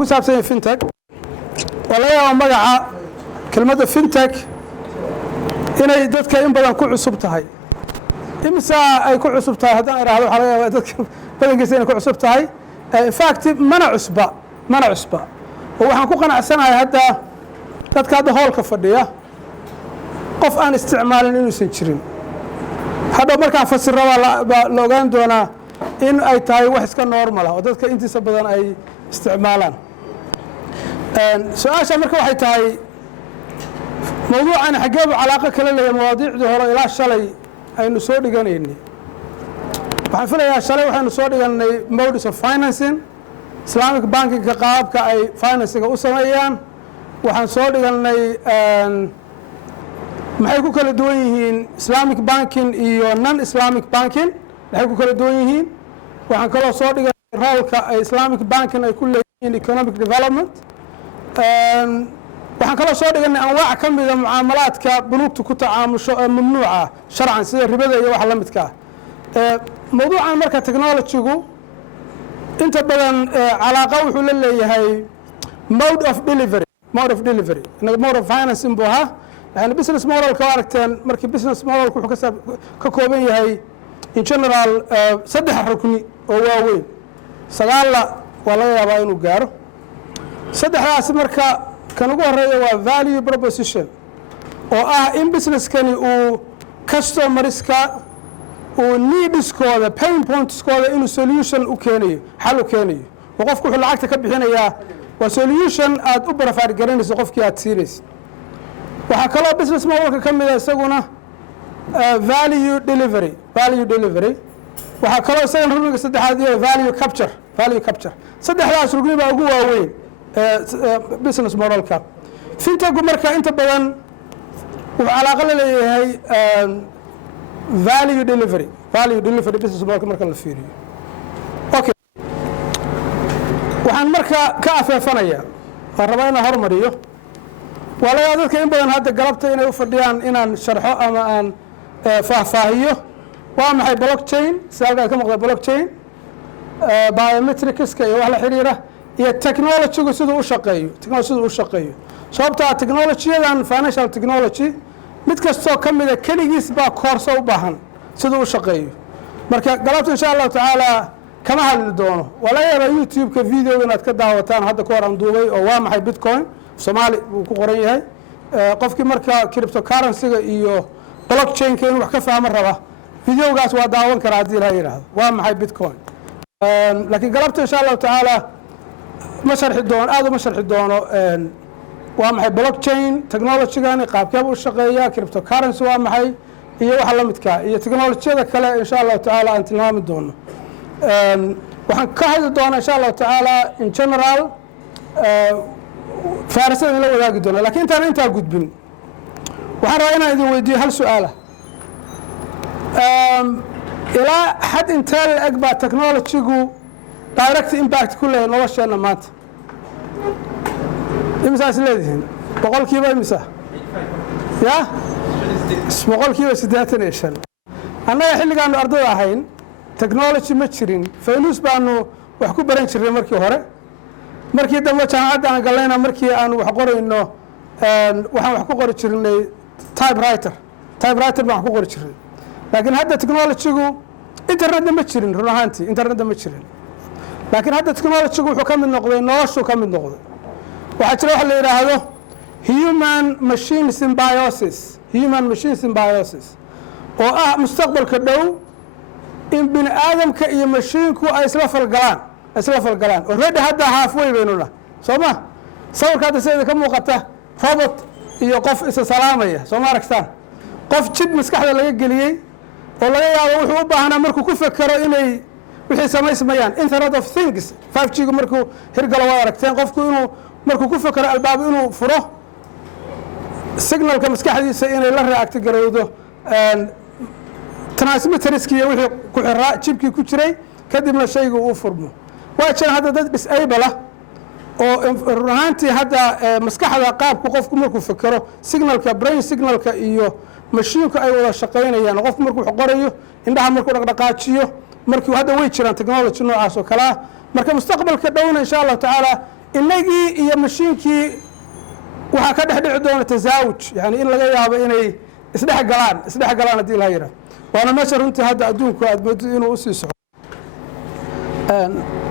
ku saabsan yahay fintech waa laga yaabaa magaca kelmadda fintech inay dadka in badan ku cusub tahay imisa ay ku cusub tahay haddaan idhaahdo waxaa laga yaabaa dadka badankiisa inay ku cusub tahay in fact mana cusba oo waxaan ku qanacsanahay hadda dadka hadda hoolka fadhiya qof aan isticmaalin inuusan jirin hadhow markaan fasiro baa la ogaan doonaa in ay tahay wax iska normal ah oo dadka intiisa badan ay isticmaalaan su-aasha marka waxay tahay mawduucan xaggeebu calaaqo kala leeyahay mawaadiicdii hore ilaa shalay aynu soo dhiganaynay waxaan filayaa shalay waxaynu soo dhiganay modes of financing islamic bankinga qaabka ay financinga u sameeyaan waxaan soo dhiganay maxay ku kala duwan yihiin islamic banking iyo non islamic banking maxay ku kala duwan yihiin waxaan kaloo soo dhiganay roolka ay islamic banking ay ku leeyihiin economic development waxaan kaloo soo dhiganay anwaac ka mida mucaamalaadka bunuugta ku tacaamusho ee mamnuuca sharcan sida ribada iyo waxa la midka ah mawduucan marka technology-gu inta badan calaaqa wuxuu la leeyahay mode of delivery mode of financing buu ahaa yani business modelka waa aragteen markii business modelku wuxuu ka kooban yahay in general 3 rukni oo waaweyn 9 waa laga yaabaa inuu gaaro 3daas marka kan ugu horeeya waa value proposition oo ah in businesskani uu customerska uu needskooda pain pointskooda inuu solution u keenayo xal u keenayo oo qofku wuxuu lacagta ka bixinayaa waa solution aad u barafaar garanayso qofkii aad siinayso waxaa kaloo business modelka ka mida isaguna value delivery waxaa kaloo isagan rugniga saddexaad iyo value capture 3daas rugni baa ugu waaweyn business modelka fintechku marka inta badan wuxuu calaaqo la leeyahay value delivery business modelka marka la fiiriyo okay waxaan marka ka afeefanayaa waan rabaa inaan hormariyo waa laga dadka in badan hadda galabta inay u fadhiyaan inaan sharxo ama aan faahfaahiyo waa maxay blockchain si halkaa ka muuqda blockchain biometricska iyo wax la xiriira iyo technology-gu siduu u shaqeeyo sababtaa technology-yadan financial technology mid kastoo ka mida keligiis baa koorso u baahan siduu u shaqeeyo marka galabta insha allahu tacaala kama hadli doono waa laga yaabaa youtube-ka videoga inaad ka daawataan hadda ka hor aan duubay oo waa maxay bitcoin soomaali buu ku qoran yahay qofkii marka cryptocurrency-ga iyo blockchain-ka inuu wax ka fahmo raba videogaas waa daawan karaa haddii la yidhaahdo waa maxay bitcoin laakiin galabta insha allahu tacaala ma sharxi doono aad uma sharxi doono waa maxay blockchain technology-gani qaabkeeba u shaqeeya cryptocurrency waa maxay iyo waxa la midkaa iyo technolojiyada kale insha allahu tacaala aan tilmaami doono waxaan ka hadli doonaa insha allahu tacaala in general faarisada in la wadaagi doona lakiin intaa gudbin waxaan rabaa inaan idin weydiiyo hal su-aala ilaa xad intee la eg baa technology-gu direct impact ku leeyahay nolosheenna maanta imisaas leedihiin boqolkiiba imisa ya boqolkiiba 85 annaga xilligaanu ardada ahayn technology ma jirin faynus baanu wax ku baran jirnay markii hore markii dambe jaamacadda aan gallayna markii aanu wax qorayno waxaan wax ku qori jirnay typewriter baan wax ku qori jirnay laakiin hadda technology-gu internetna ma jirin run ahaantii internetna ma jirin laakiin hadda technology-gu wuxuu ka mid noqday noloshuu ka mid noqday waxaa jira waxa la yidhaahdo human machine symbiosis oo ah mustaqbalka dhow in bini aadamka iyo mashiinku ay isla falgalaan already hadda halfway baynu nahay soo ma sawirka hadda sida ka muuqata robot iyo qof isa salaamaya soo ma aragtaan qof jid maskaxda laga geliyey oo laga yaabo wuxuu u baahnaa markuu ku fekero inay wixii samaysmayaan internet of things 5G-gu markuu hirgalo waad aragteen qofku inuu markuu ku fekero albaab inuu furo signalka maskaxdiisa inay la react garowdo transmitterski iyo wixii ku xiraa jibkii ku jiray kadibna shaygu uu furmo waa jiraan hadda dad disable ah oo run ahaantii hadda maskaxda qaabku qofku markuu fekero signalka brain signalka iyo mashiinku ay wada shaqaynayaan qofku markuu wax qorayo indhaha markuu dhaqdhaqaajiyo markii hadda way jiraan technology noocaas oo kale ah marka mustaqbalka dhowna insha Allah taala inagii iyo mashiinkii waxaa ka dhex dhici doona tasaawuj yani in laga yaabo inay isdhex galaan haddii la yidhaah waana meesha runtii hadda adduunku aad moodid inuu usii soco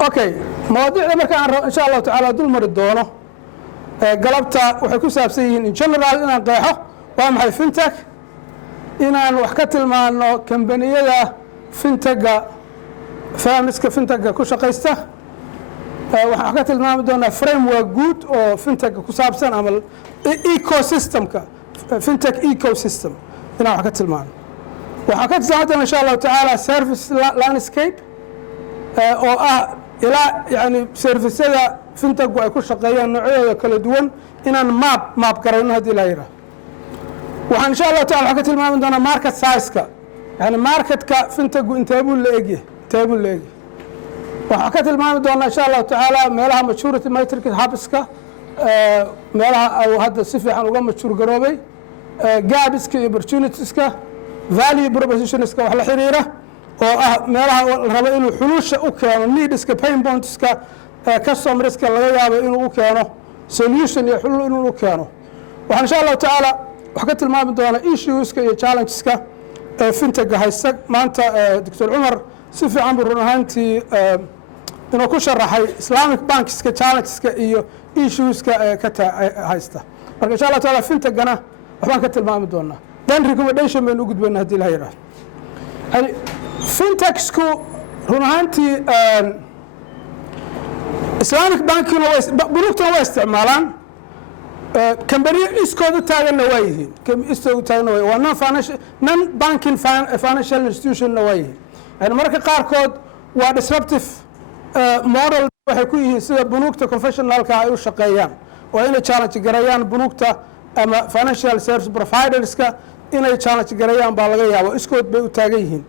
okay mawaadiicda marka aan rabo insha allahu tacaala dul mari doono galabta waxay ku saabsan yihiin in general inaan qeexo waa maxay fintech inaan wax ka tilmaano kambaniyada fintega firmiska fintega ku shaqaysta waxaan ka tilmaami doonaa framework guud oo fintega ku saabsan ama ecosystemka fintech ecosystem inaan wax ka tilmaano waxaan ka tilmaami doonaa insha allahu tacaala service landscape oo ah ilaa yani servisyada fintegu ay ku shaqeeyaan noocyadooda kala duwan inaan maap garayno haddii la yidhaah waxaan insha allahu tacala waxaan ka tilmaami doonaa market size-ka yani marketka fintegu inteebuu la egyahay waxaan ka tilmaami doonaa insha allahu tacaala meelaha maturity matrix hubska meelaha uu hadda si fiican uga majuur garoobay gabiska iyo opportunitieska value propositionska wax la xiriira oo ah meelaha la rabo inuu xulusha u keeno needska pain pointska customerska laga yaabo inuu u keeno solution iyo xulul inuu u keeno waxaan insha allahu tacaala wax ka tilmaami doonaa issueska iyo challengeska fintega haysta maanta doctor cumar si fiican buu run ahaantii inuu ku sharaxay islamic bankska challengeska iyo issueska ka haysta marka insha allah taala fintegana waxbaan ka tilmaami doonaa then recommendation baynu u gudbayna haddii la yidhaahdo yani fintechsku run ahaantii islamic bankina bunuugtana waa isticmaalaan kambaniyo iskoodu taaganna waa yihiin waa non banking financial institutionna waa yihiin yani mararka qaarkood waa disruptive model waxay ku yihiin sida bunuugta confessionalka ay u shaqeeyaan oo inay challenge gareeyaan bunuugta ama financial service providerska inay challenge gareeyaan baa laga yaabo iskood bay u taagan yihiin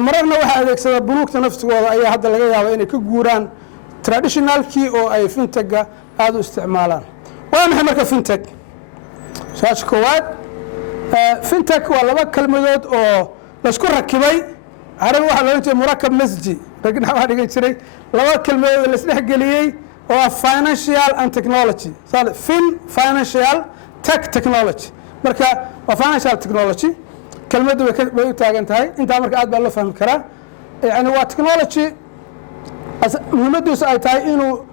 mararna waxaa adeegsada bunuugta naftigooda ayaa hadda laga yaaba inay ka guuraan traditionalkii oo ay fintega aada u isticmaalaan waa maxay marka fintech su-aasha koowaad fintech waa laba kelmadood oo laisku rakibay carabi waxaa loohan jiray murakab masji ragna waxaa dhigan jiray laba kelmadood laisdhex geliyey oo ah financial and technology financial technology marka waa financial technology kelmaddu bay u taagan tahay intaa marka aad baa loo fahmi karaa yani waa technology muhiimadiisu ay tahay inuu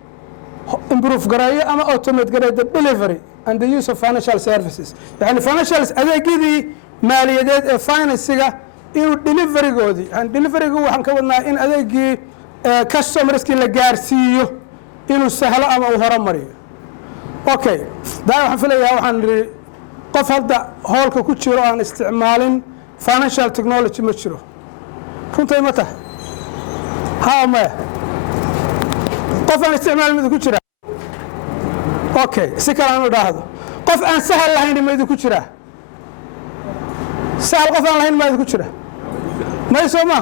improve gareeyo ama automate gareeyo the delivery and the use of financial services yani financial adeegyadii maaliyadeed ee financiga inuu deliverygoodii yani deliverygu waxaan ka wadnaa in adeegii customerskii la gaarsiiyo inuu sahlo ama uu horumariyo okay daa waxaan filayaa waxaan nidhi qof hadda hoolka ku jiro aan isticmaalin financial technology ma jiro runtay ma tahay haa maya qof aan isticmaalin ma idinku jiraa okay si kale aan u idhaahdo qof aan sahal lahayn ma idinku jiraa sahal qof aan lahayn ma idinku jira may soo ma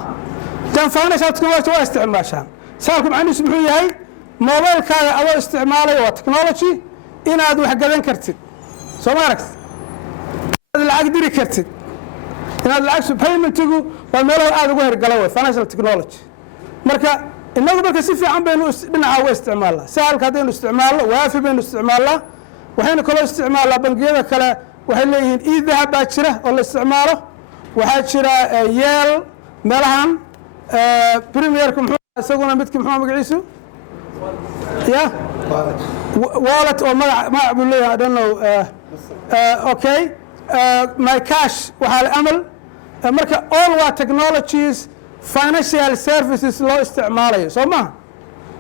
dan financial technology waa isticmaashaan sahalku macnihiisu muxuu yahay mobilekaaga adoo isticmaalaya waa technology inaad wax gadan kartid soo ma aragtid inaad lacag diri kartid inaad lacag paymentigu waa meelaha aada ugu hergala way financial technology marka inagu marka si fiican baynu dhinaca uga isticmaalnaa sahalka haddaynu isticmaalno waafi baynu isticmaalnaa waxaynu kaloo isticmaalnaa bangiyada kale waxay leeyihiin e-dahab baa jira oo la isticmaalo waxaa jira yeel meelahan premierka muxuu isaguna midki muxuu magaciisu ya wallet oo magac buu leeyahay I don't know okay my cash waxaa la amal marka all waa technologies financial services loo isticmaalayo soo maha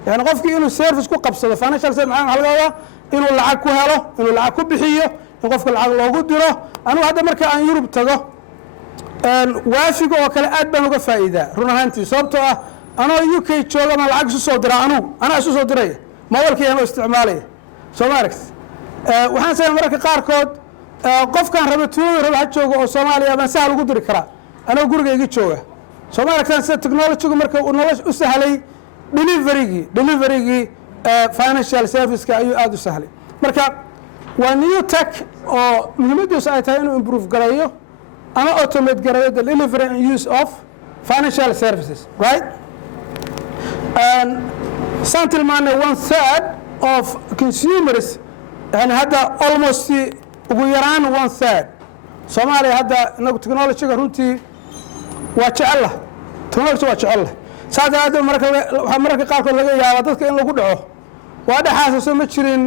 yani qofkii inuu service ku qabsado financial service maxaa laga wadaa inuu lacag ku helo inuu lacag ku bixiyo in qofka lacag loogu diro anigu hadda marka aan Yurub tago waafiga oo kale aad baan uga faa'iidaa run ahaantii sababtoo ah anoo UK jooga ma lacag isu soo diraa anaa isu soo diraya mobilkayga isticmaalaya soo ma aragtid waxaan sameeyay mararka qaarkood qofkaan rabo tuulada rabo ha joogo oo Soomaaliya baan sahal ugu diri karaa anoo gurigayga jooga soo ma aragtaan sida technology-gu marka uu nolosha u sahlay delivery financial service-ka ayuu aada u sahlay marka waa new tech oo muhiimadiisu ay tahay inuu improve gareeyo ama automate gareeyo the delivery and use of financial services right and saan tilmaanay 1/3 of consumers يعني هذا almost ugu yaraan 1/3 Soomaaliya hadda inagu technology-ga runtii waa jecel technology waa jecel saadaada marka qaarkood laga yaabo dadka in lagu dhaco waa dhaxaas soo ma jirin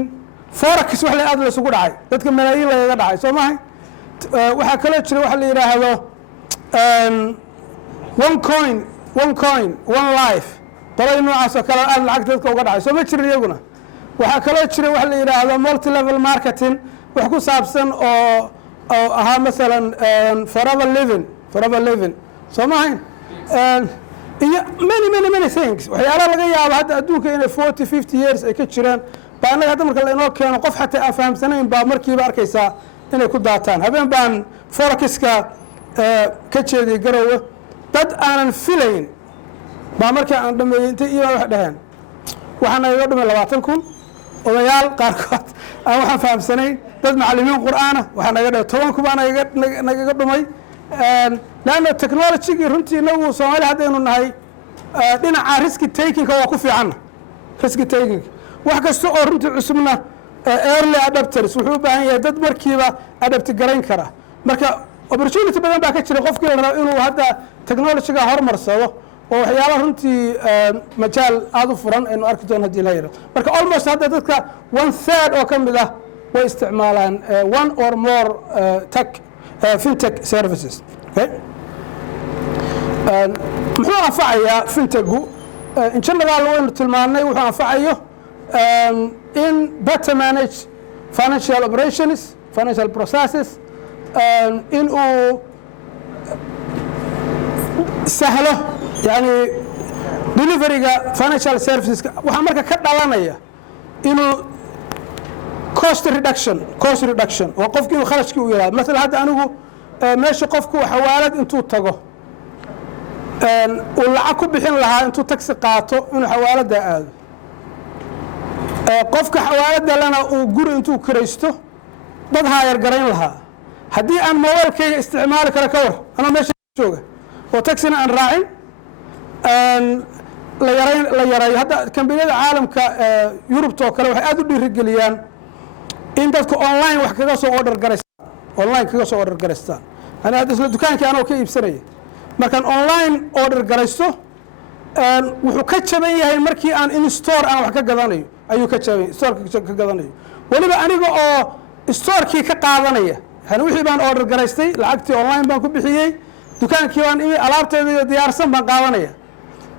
forex wax la aad la isugu dhacay dadka malaayiin laga dhacay Soomaaliya waxa kale jira wax la yiraahdo one coin one life dalay noocaas oo kale aad lacag dadka uga dhacay soo ma jirin iyaguna waxa kale jira wax la yiraahdo multi level marketing wax ku saabsan oo aha مثلا forever living Soomaaliya many things waxyaalaha laga yaabo hadda adduunka inay 40-50 years ay ka jiraan baa anaga hadda marka la inoo keeno qof xataa aan fahamsanayn baa markiiba arkaysaa inay ku daataan habeen baan forex-ka ka jeediyay Garowe dad aanan filayn baa markii aan dhameeyay inta iyo wax dhaheen waxaan iga dhumay 20,000 odayaal qaarkood aan waxaan fahamsanayn dad macallimiin quraana waxaan iga dhahay 10,000 baan iga dhumay لأن التكنولوجيا runtii inagu Soomaali hadaynu nahay dhinaca risk taking waa ku fiican risk taking wax kasta oo runtii cusubna early adapters wuxuu u baahan yahay dad markiiba adapt gareyn kara marka opportunity badan baa ka jira qofkii la rabo inuu hadda technology-ga horumarsado oo waxyaalaha runtii majaal aad u furan aynu arki doono hadii la yiraahdo marka almost hadda dadka 1/3 oo kamid ah way isticmaalaan one or more tech fintech services okay muxuu anfacayaa fintech-gu in general waynu tilmaanay wuxuu anfacayo in better manage financial operations financial processes in uu sahlo yani delivery-ga financial services waxaa marka ka dhalanaya inuu cost reduction oo qofkii uu kharashkii u yiraahdo mesela hadda anigu meesha qofku xawaalad intuu tago uu lacag ku bixin lahaa intuu taxi qaato inuu xawaalada aado qofka xawaalada lana uu guri intuu kiraysto dad haayar garayn lahaa haddii aan mobilkayga isticmaali karo ka war ana meesha jooga oo taxina aan raacin la yaray hadda kambaniyada caalamka Yurubta oo kale waxay aad u dhiirigeliyaan in dadku online wax kaga soo order garaystaan ana hadda isla dukaankii anoo ka iibsanay markaan online order garaysto wuxuu ka jaban yahay markii aan in store aan wax ka gadanayo ayuu ka jaban store ka gadanayo waliba aniga oo store-kii ka qaadanaya yani wixii baan order garaystay lacagtii online baan ku bixiyay dukaankii baan alaabteeda diyaarsan baan qaadanaya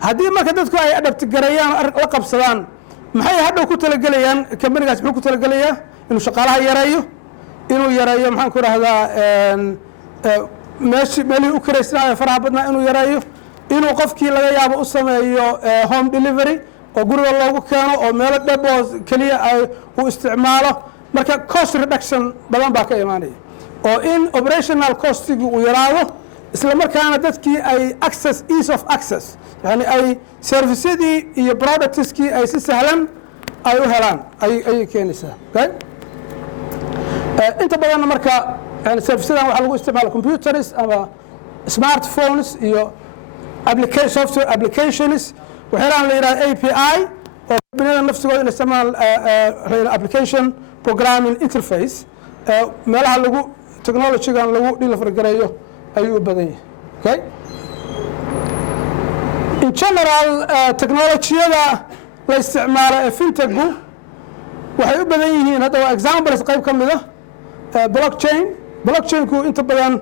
haddii marka dadku ay adapt gareeyaan la qabsadaan maxay hadhow ku talagalayaan company-gaas muxuu ku talagalayaa inuu shaqaalaha yareeyo inuu yareeyo maxaan ku rahdaa meelihii u kiraysnaa faraha badnaa inuu yareeyo inuu qofkii laga yaabo u sameeyo home delivery oo guriga loogu keeno oo meelo dhepo keliya uu isticmaalo marka cost reduction badan baa ka imaanaya oo in operational costigi uu yaraado isla markaana dadkii ay ease of access yani ay servicedii iyo productskii ay si sahlan ay u helaan ayay keenaysaa okay inta badan marka yani servicedan waxa lagu isticmaala computers ama smartphones iyo software applications waxaan la yiraahdaa API oo companyada nafsigooda inay isticmaalaan application programming interface meelaha lagu technology-gan lagu deliver gareeyo ayuu u badan yahay okay in general technology-yada la isticmaalo ee fintech-gu waxay u badan yihiin hadda waa examples qayb ka mid ah blockchain-ku inta badan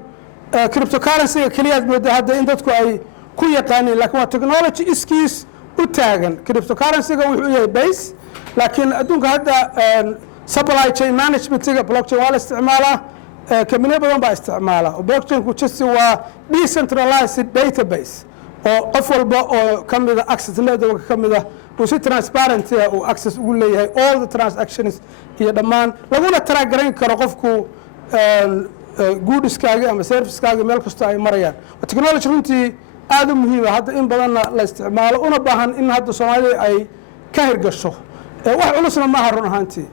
cryptocurrency-ga keliyaad moodaa hadda in dadku ay ku yaqaaniin laakiin waa technology iskiis u taagan cryptocurrency-ga wuxuu yahay base laakiin adduunka hadda supply chain management-ga blockchain waa la isticmaalaa companiyo badan baa isticmaala oo blockchain-ku just waa decentralized database oo qof walba oo ka mida access network ka mida uu si transparent uu access ugu leeyahay all the transactions iyo dhammaan laguna taraagarayn karo qofku goodiskaaga ama servicekaaga meel kasta ay marayaan technology runtii aad u muhiim ah hadda in badanna la isticmaalo una baahan in hadda Soomaaliya ay ka hirgasho wax culusna ma aha run ahaantii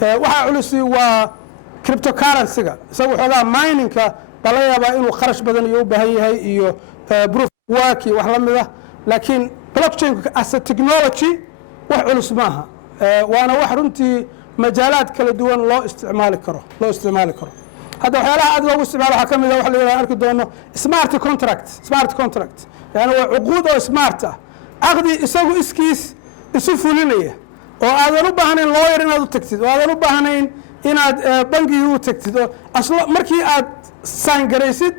waxa culusi waa cryptocurrency-ga isagu xogaa mining-ka bala yaabaa inuu kharash badan iyo u baahan yahay iyo proof work iyo wax la mid ah laakiin blockchain as a technology wax culus maaha waana wax runtii majaalaad kala duwan loo isticmaali karo hadda waxyaalaha aad loogu isticmaalo waxaa ka mid a waxa la yidhaha arki doono smart contract yani waa cuquud oo smart ah caqdi isagu iskiis isu fulinaya oo aadan u baahnayn lawyer inaad u tagtid oo aadan u baahnayn inaad bangigii u tagtid oo markii aad sign garaysid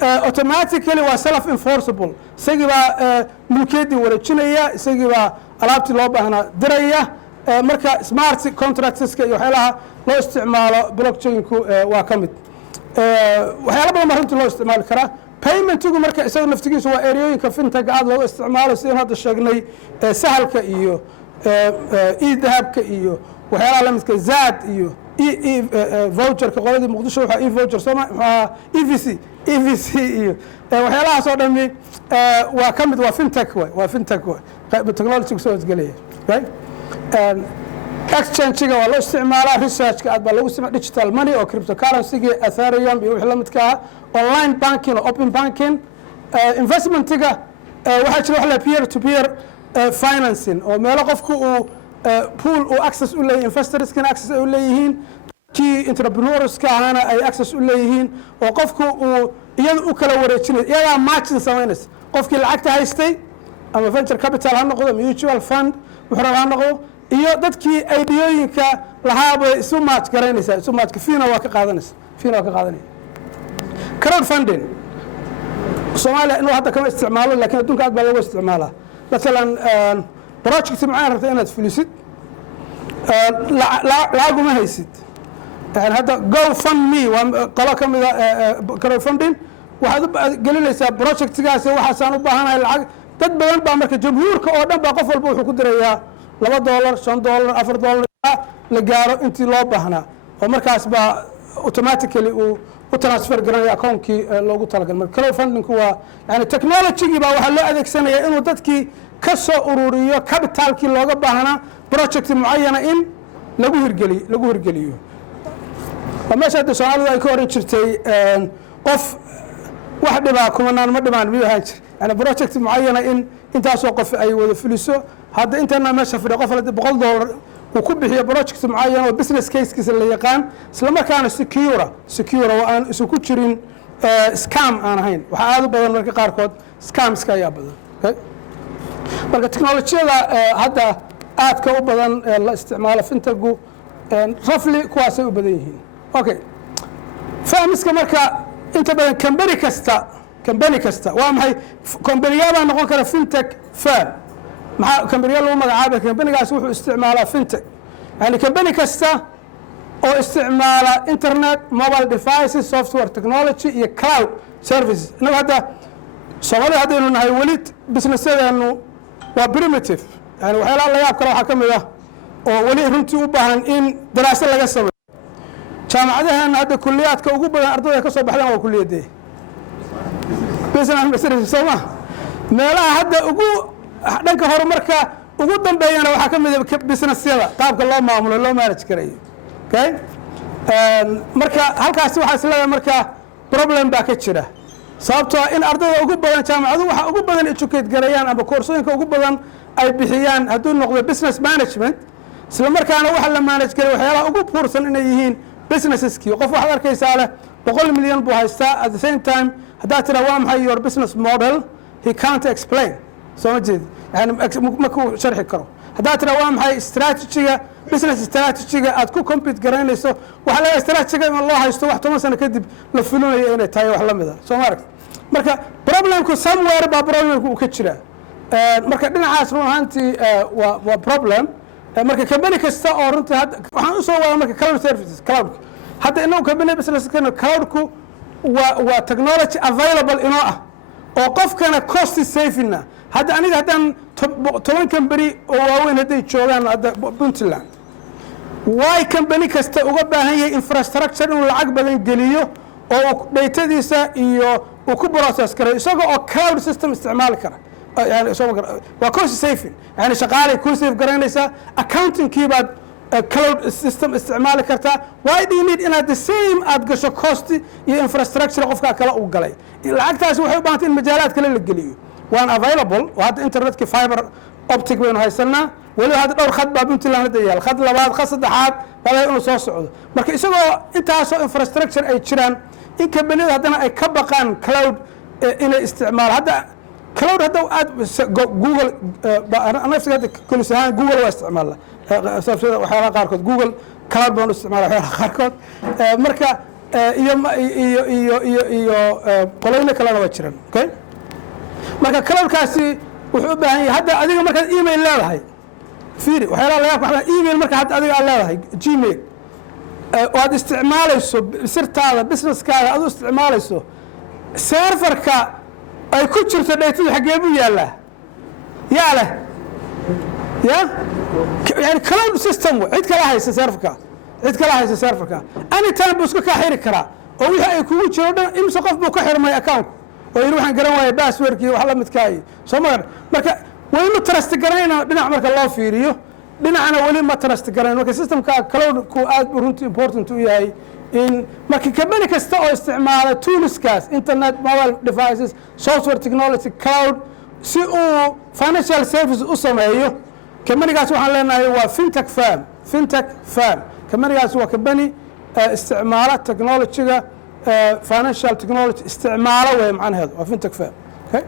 automatically waa self enforceable isagii baa mulkiyaddii wareejinaya isagii baa alaabtii loo baahnaa diraya marka smart contractska iyo waxyaalaha loo isticmaalo blockchainku waa ka mid waxyaala badan baa runtii loo isticmaali karaa paymentigu marka isaga naftigiisu waa ereyooyinka fintech aad looga isticmaalo sidaan hadda sheegnay sahalka iyo dahabka iyo waxyaalaha lamidka zaad iyo voucherka qoladii muqdisho waxaa voucher sooma maxaa evc iyo waxyaalahaas oo dhami waa ka mid waa fintech technology soo isgelaya exchange-ga waa loo isticmaalaa researchka aad baa lagu isticmaala digital money oo cryptocurrency-ga ethereum iyo wixii la midka ah online banking oo open banking investmentiga waxaa jira wax la peer to peer financing oo meelo qofku uu pool uu access u leeyahay investorskana access ay u leeyihiin kii entrepreneurska ahana ay access u leeyihiin oo qofku uu iyada u kala wareejinay iyadaa matching samaynaysa qofkii lacagta haystay ama venture capital ha noqdo mutual fund wuxuu rabaa ha noqdo iyo dadkii aidiyooyinka lahaabay isu match garaynaysaa isu matchka fiina waa ka qaadanaya crowdfunding soomaaliya inuu hadda kama isticmaalo laakiin adduunka aad baa looga isticmaalaa masalan project maxaa rabta inaad fulisid lacaguma haysid yani hadda GoFundMe waa qolo ka mida crowdfunding waxaad u gelinaysaa projectgaasi waxaasaan u baahanahay lacag dad badan baa marka jamhuurka oo dhan baa qof walba wuxuu ku dirayaa $2 $5 $4 la gaaro intii loo baahnaa oo markaas baa automatically uu u transfer garanaya account-kii loogu talagalay marka crowdfunding waa yani technology-gii baa waxaa loo adeegsanayaa inuu dadkii ka soo ururiyo capitalkii looga baahnaa project mucayana in lagu hirgeliyo waa meesha hadda Soomaalidu ay ka oran jirtay qof wax dhibaa kumanaan ma dhimaan miyuu ahaan jir yani project mucayana in intaasoo qof ay wada fuliso hadda intana meesha fadhiya qof $100 uu ku bixiyo project mucayan oo business casekiisa la yaqaan isla markaana secure oo aan isu ku jirin scam aan ahayn waxaa aad u badan marka qaarkood scamska ayaa badan marka teknolojiyada hadda aadka u badan la isticmaalo fintagu roughly kuwaasay u badan yihiin okay fahmiska marka inta badan company kasta waa maxay companiyada noqon kara fintech firm maxaa company lagu magacaabay companygaas wuxuu isticmaalaa fintech yani company kasta oo isticmaala internet mobile devices software technology iyo cloud services inaga hadda Soomaaliya haddaynu nahay weli businessadeenu waa primitive yani waxyaalaha la yaab kale waxaa ka mid ah oo weli runtii u baahan in daraasad laga sameeyo jaamacadaheena hadda kulliyaadka ugu badan ardayda ka soo baxdaan waa kulliyadee business sooma meelaha hadda ugu dhanka horumarka ugu dambeeyana waxaa ka mid ah businessyada qaabka loo maamulo loo manage karayo okay marka halkaasi waxaa isleedahay marka problem baa ka jira sababtoo in ardayda ugu badan jaamacadu waxa ugu badan educate garayaan ama koorsooyinka ugu badan ay bixiyaan hadduu noqdo business management isla markaana waxa la manage garay waxyaalaha ugu puursan inay yihiin businesskii qof waxaad arkaysaa leh 100 milyan buu haystaa at the same time haddaad tira waa maxay your business model he can't explain soo ma jeedi yani ma ku sharxi karo haddaad tira waa maxay strategiga business strategiga aad ku compete garaynayso waxa laga strategiga in loo haysto wax 10 sano kadib la fulinayo inay tahay wax la mid ah soo ma aragtay marka problemku somewhere baa problemku uu ka jira marka dhinacaas run ahaantii waa problem marka company kasta oo runtii hadda waxaan u soo wadaa marka cloud services cloud hadda inagu company business kana cloudku waa technology available inoo ah oo qofkana cost saving hadda aniga haddaan 10 company oo waaweyn hadday joogaan hadda Puntland way company kasta uga baahan yahay infrastructure inuu lacag badan geliyo oo datadiisa iyo uu ku process karo isagoo oo cloud system isticmaali kara يعني waa cost saving يعني shaqaalay ku save garanaysaa accounting kii baad cloud system isticmaali kartaa why do you need inaad the same aad gasho cost iyo infrastructure qofka kale u galay lacagtaas waxay u baahan tahay in majaalaad kale la geliyo waan available oo hadda internetka fiber optic baynu haysanaa weliba hadda dhowr khad baa puntland hadda yaal khad labaad khad saddexaad baa inuu soo socdo marka isagoo intaasoo infrastructure ay jiraan in kambaniyada haddana ay ka baqaan cloud inay isticmaalo hadda cloud hadda aad google nafsiga kulis ahaan google waa isticmaala waxyaalaha qaarkood google cloud baan u isticmaala waxyaalaha qaarkood marka iyo qoloyna kalena waa jiraan okay marka cloudkaasi wuxuu u baahan yahay hadda adiga markaad email leedahay fiiri waxyaalaha laga waxaa email marka hadda adiga aad leedahay gmail oo aad isticmaalayso sirtaada businesskaaga aad u isticmaalayso serverka ay ku jirto daytada xaggee buu yaallaa yaa leh ya yani cloud system cid kala haysa serverka anytime buu iska kaa xiri karaa oo wixii ay kugu jiro dhan imse qof buu ka xirmay account oo yidhi waxaan garan waaya passwordkii wax la midkaayo soo ma garan marka waynu trust garayna dhinac marka loo fiiriyo dhinacna weli ma trust garayn marka systemka cloudku aad buu runtii important u yahay in marka company kasta oo isticmaala toolskaas internet mobile devices software technology cloud si uu financial service u sameeyo companygaas waxaan leenahay waa fintech firm companygaas waa company isticmaala technologyga financial technology isticmaalo way macnaheedu waa fintech firm okay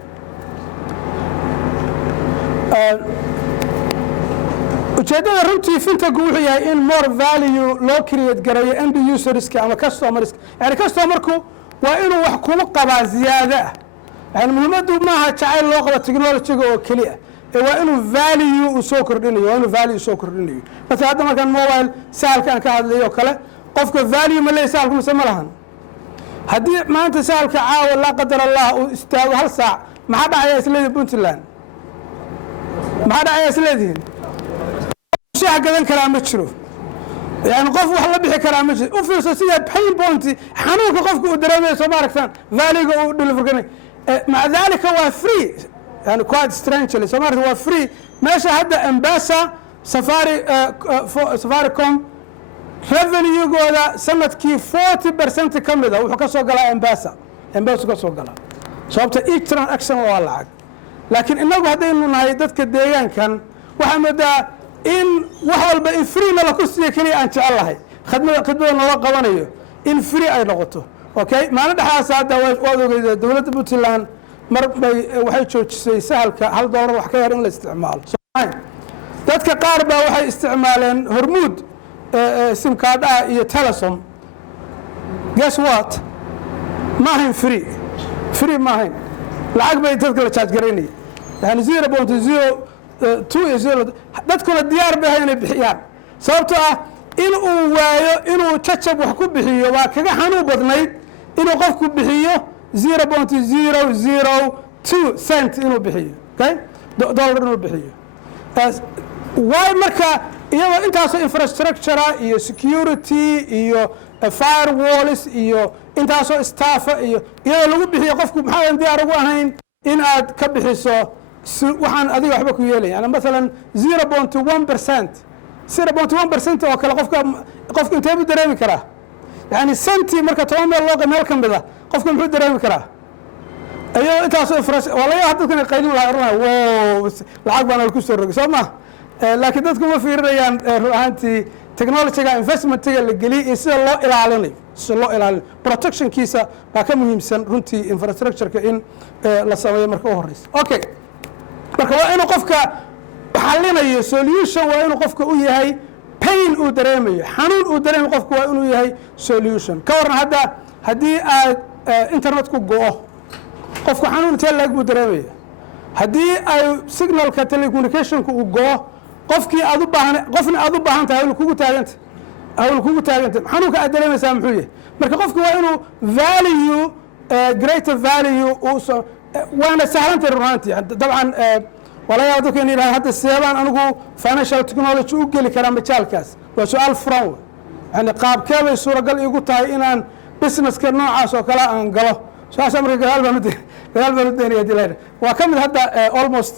ujeedada runtii fintagu wuxuu yahay in more value loo create gareeyo end userska ama customerska yani customerku waa inuu wax kuma qabaa ziyaado ah yani muhiimadu maaha jacayl loo qabo technologyga oo keliya waa inuu value uu soo kordhinayo marka hadda markaan mobile sahalka aan ka hadlayo oo kale qofka value ma leeyahay sahalku mise ma lahan haddii maanta sahalka caawa laa qadar allah uu istaago hal saac maxaa dhacaya isleedihin puntland maxaa dhacaya isleedihin shaah gadan karaa ma jiro yani qof wax la bixi karaa ma jiro u fiirso sida pain point xanuunka qofka uu dareemayo soo ma aragtaan valuega uu deliver ganay maca dalika waa free yani quite strangely soo ma aragtaan waa free meesha hadda Embasa Safaricom revenue-gooda sanadkii 40% ka mid ah wuxuu ka soo galaa Embasa ka soo galaa sababta each transaction waa lacag laakiin inagu haddaynu nahay dadka deegaankan waxaa moodaa in wax walba in free nala ku siiyo keliya aan jecel lahay khidmada noola qabanayo in free ay noqoto okay maalin dhexdaas hadda waad ogeyda dowladda puntland mar bay waxay joojisay sahalka $1 wax ka yar in la isticmaalo dadka qaar baa waxay isticmaaleen hormuud sim card iyo telesom guess what ma ahayn free maahayn lacag bay dadka la charge garaynaya yani 0.02 dadkuna diyaar bay inay bixiyaan sababtoo ah in uu waayo inuu jajab wax ku bixiyo waa kaga xanuun badnayd inuu qofku bixiyo 0.002 cent inuu bixiyo okay dollar inuu bixiyo waay marka iyadoo intaasoo infrastructure iyo security iyo firewalls iyo intaasoo staffa iyo iyadoo lagu bixiyo qofku maxaadan diyaar ugu ahayn in aad ka bixiso waxaan adiga waxba ku yeelay yani مثلا 0.1% oo kale qofka intee buu dareemi karaa yani senti marka 10 meel loo meel ka mid ah qofka muxuu dareemi karaa ayuu intaasoo walaalaha dadkan qaylin lahaa wow lacag baan ku soo rogay soo ma laakiin dadku ma fiirinayaan ruuxantii technology-ga investment-ga la geliyay iyo sida loo ilaalinayo protectionkiisa baa ka muhiimsan runtii infrastructure-ka in la sameeyo marka u horeysa okay marka waa inuu qofka xalinayo solution waa inuu qofka u yahay pain uu dareemayo xanuun uu dareemayo qofka waa inuu yahay solution ka waran hadda haddii aad internet ku go'o qofka xanuun intee laag buu dareemaya haddii ay signalka telecommunicationka uu go'o qofkii aad u baahan tahay hawl kugu taaganta xanuunka aad dareemaysaa muxuu yahay marka qofka waa inuu value greater value waana sahlantay runaantii dabcan walaalayaal dadka inay yidhahdaan hadda seebaan anigu financial technology u geli karaa majaalkaas waa su-aal furan wey yani qaabkee bay suuragal iigu tahay inaan businesska noocaas oo kale aan galo su-aasha marka gadaal baan u daynaya dilayna waa ka mid hadda almost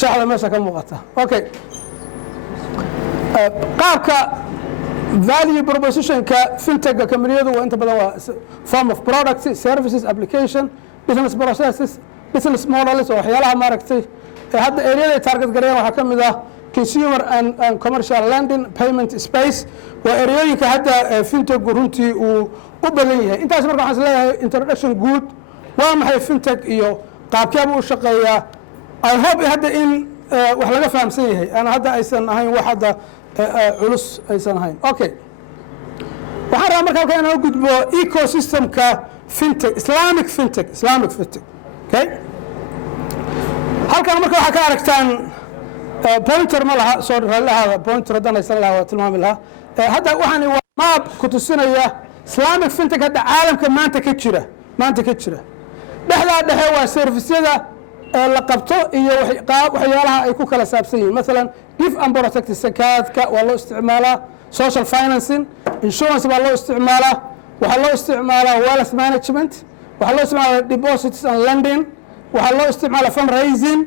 shaxda meesha ka muuqata okay qaabka value propositionka fintech kambaniyadu waa inta badan waa form of products services application business processes business models oo waxyaalaha maaragtay hadda areada ay target gareeyaan waxaa ka mid ah consumer and commercial lending payment space waa ereyooyinka hadda fintech runtii uu u badan yahay intaas marka waxaan isleeyahay introduction good waa maxay fintech iyo qaabkeeba u shaqeeyaa I hope hadda in wax laga fahamsan yahay ana hadda aysan ahayn wax hadda culus aysan ahayn okay waxaan rabaa marka halkan inaan u gudbo ecosystemka fintech Islamic fintech okay halkan marka waxaa ka aragtaan pointer ma laha soo raalaha pointer haddana aysan lahaa waa tilmaami lahaa hadda waxaan waa map ku tusinaya Islamic fintech hadda caalamka maanta ka jira dhexdaa dhexe waa serviceyada la qabto iyo waxyaalaha ay ku kala saabsan yihiin مثلا give and protect zakaadka waa loo isticmaalaa social financing insurance baa loo isticmaalaa waxaa loo isticmaalaa wealth management waxaa loo isticmaalaa deposits and lending waxaa loo isticmaalaa fundraising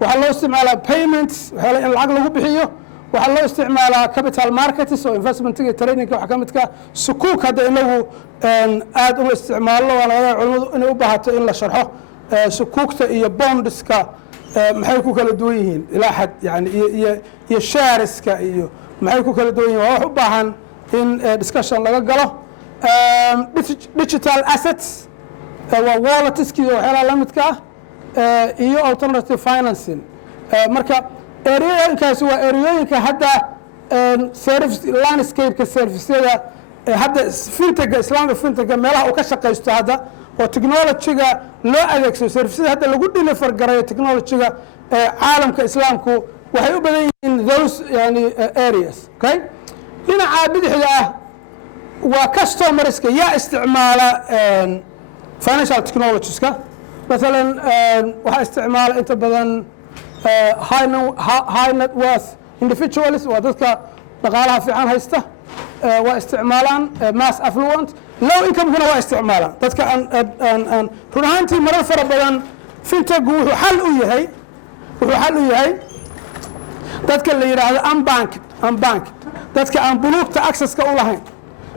waxaa loo isticmaalaa payments waxyaala in lacag lagu bixiyo waxaa loo isticmaalaa capital markets oo investmentiga iyo tradingka waxa ka midka sukuuk hadda inagu aad uma isticmaalno waa laga culimadu inay u baahato in la sharxo sukuukta iyo bondska maxay ku kala duwan yihiin ilaa xad yani iyo shareska iyo maxay ku kala duwan yihiin waa wax u baahan in discussion laga galo digital assets waa walletski iyo waxyaalaha la midka ah iyo alternative financing marka ereyooyinkaasi waa ereyooyinka hadda service landscape-ka serviceyada hadda fintega islamic fintega meelaha uu ka shaqaysto hadda oo technology-ga loo adeegsado serviceyada hadda lagu deliver garayo technology-ga caalamka islaamku waxay u badan yihiin those yani areas okay dhinaca bidixda ah waa customerska yaa isticmaala financial technologieska مثلا waxaa isticmaala inta badan high net worth individuals waa dadka dhaqaalaha fiican haysta waa isticmaalaan mass affluent low income-kuna waa isticmaalaan dadka aan run ahaantii marar fara badan fintech wuxuu xal u yahay dadka la yidhaahdo unbanked dadka aan buluugta accesska u lahayn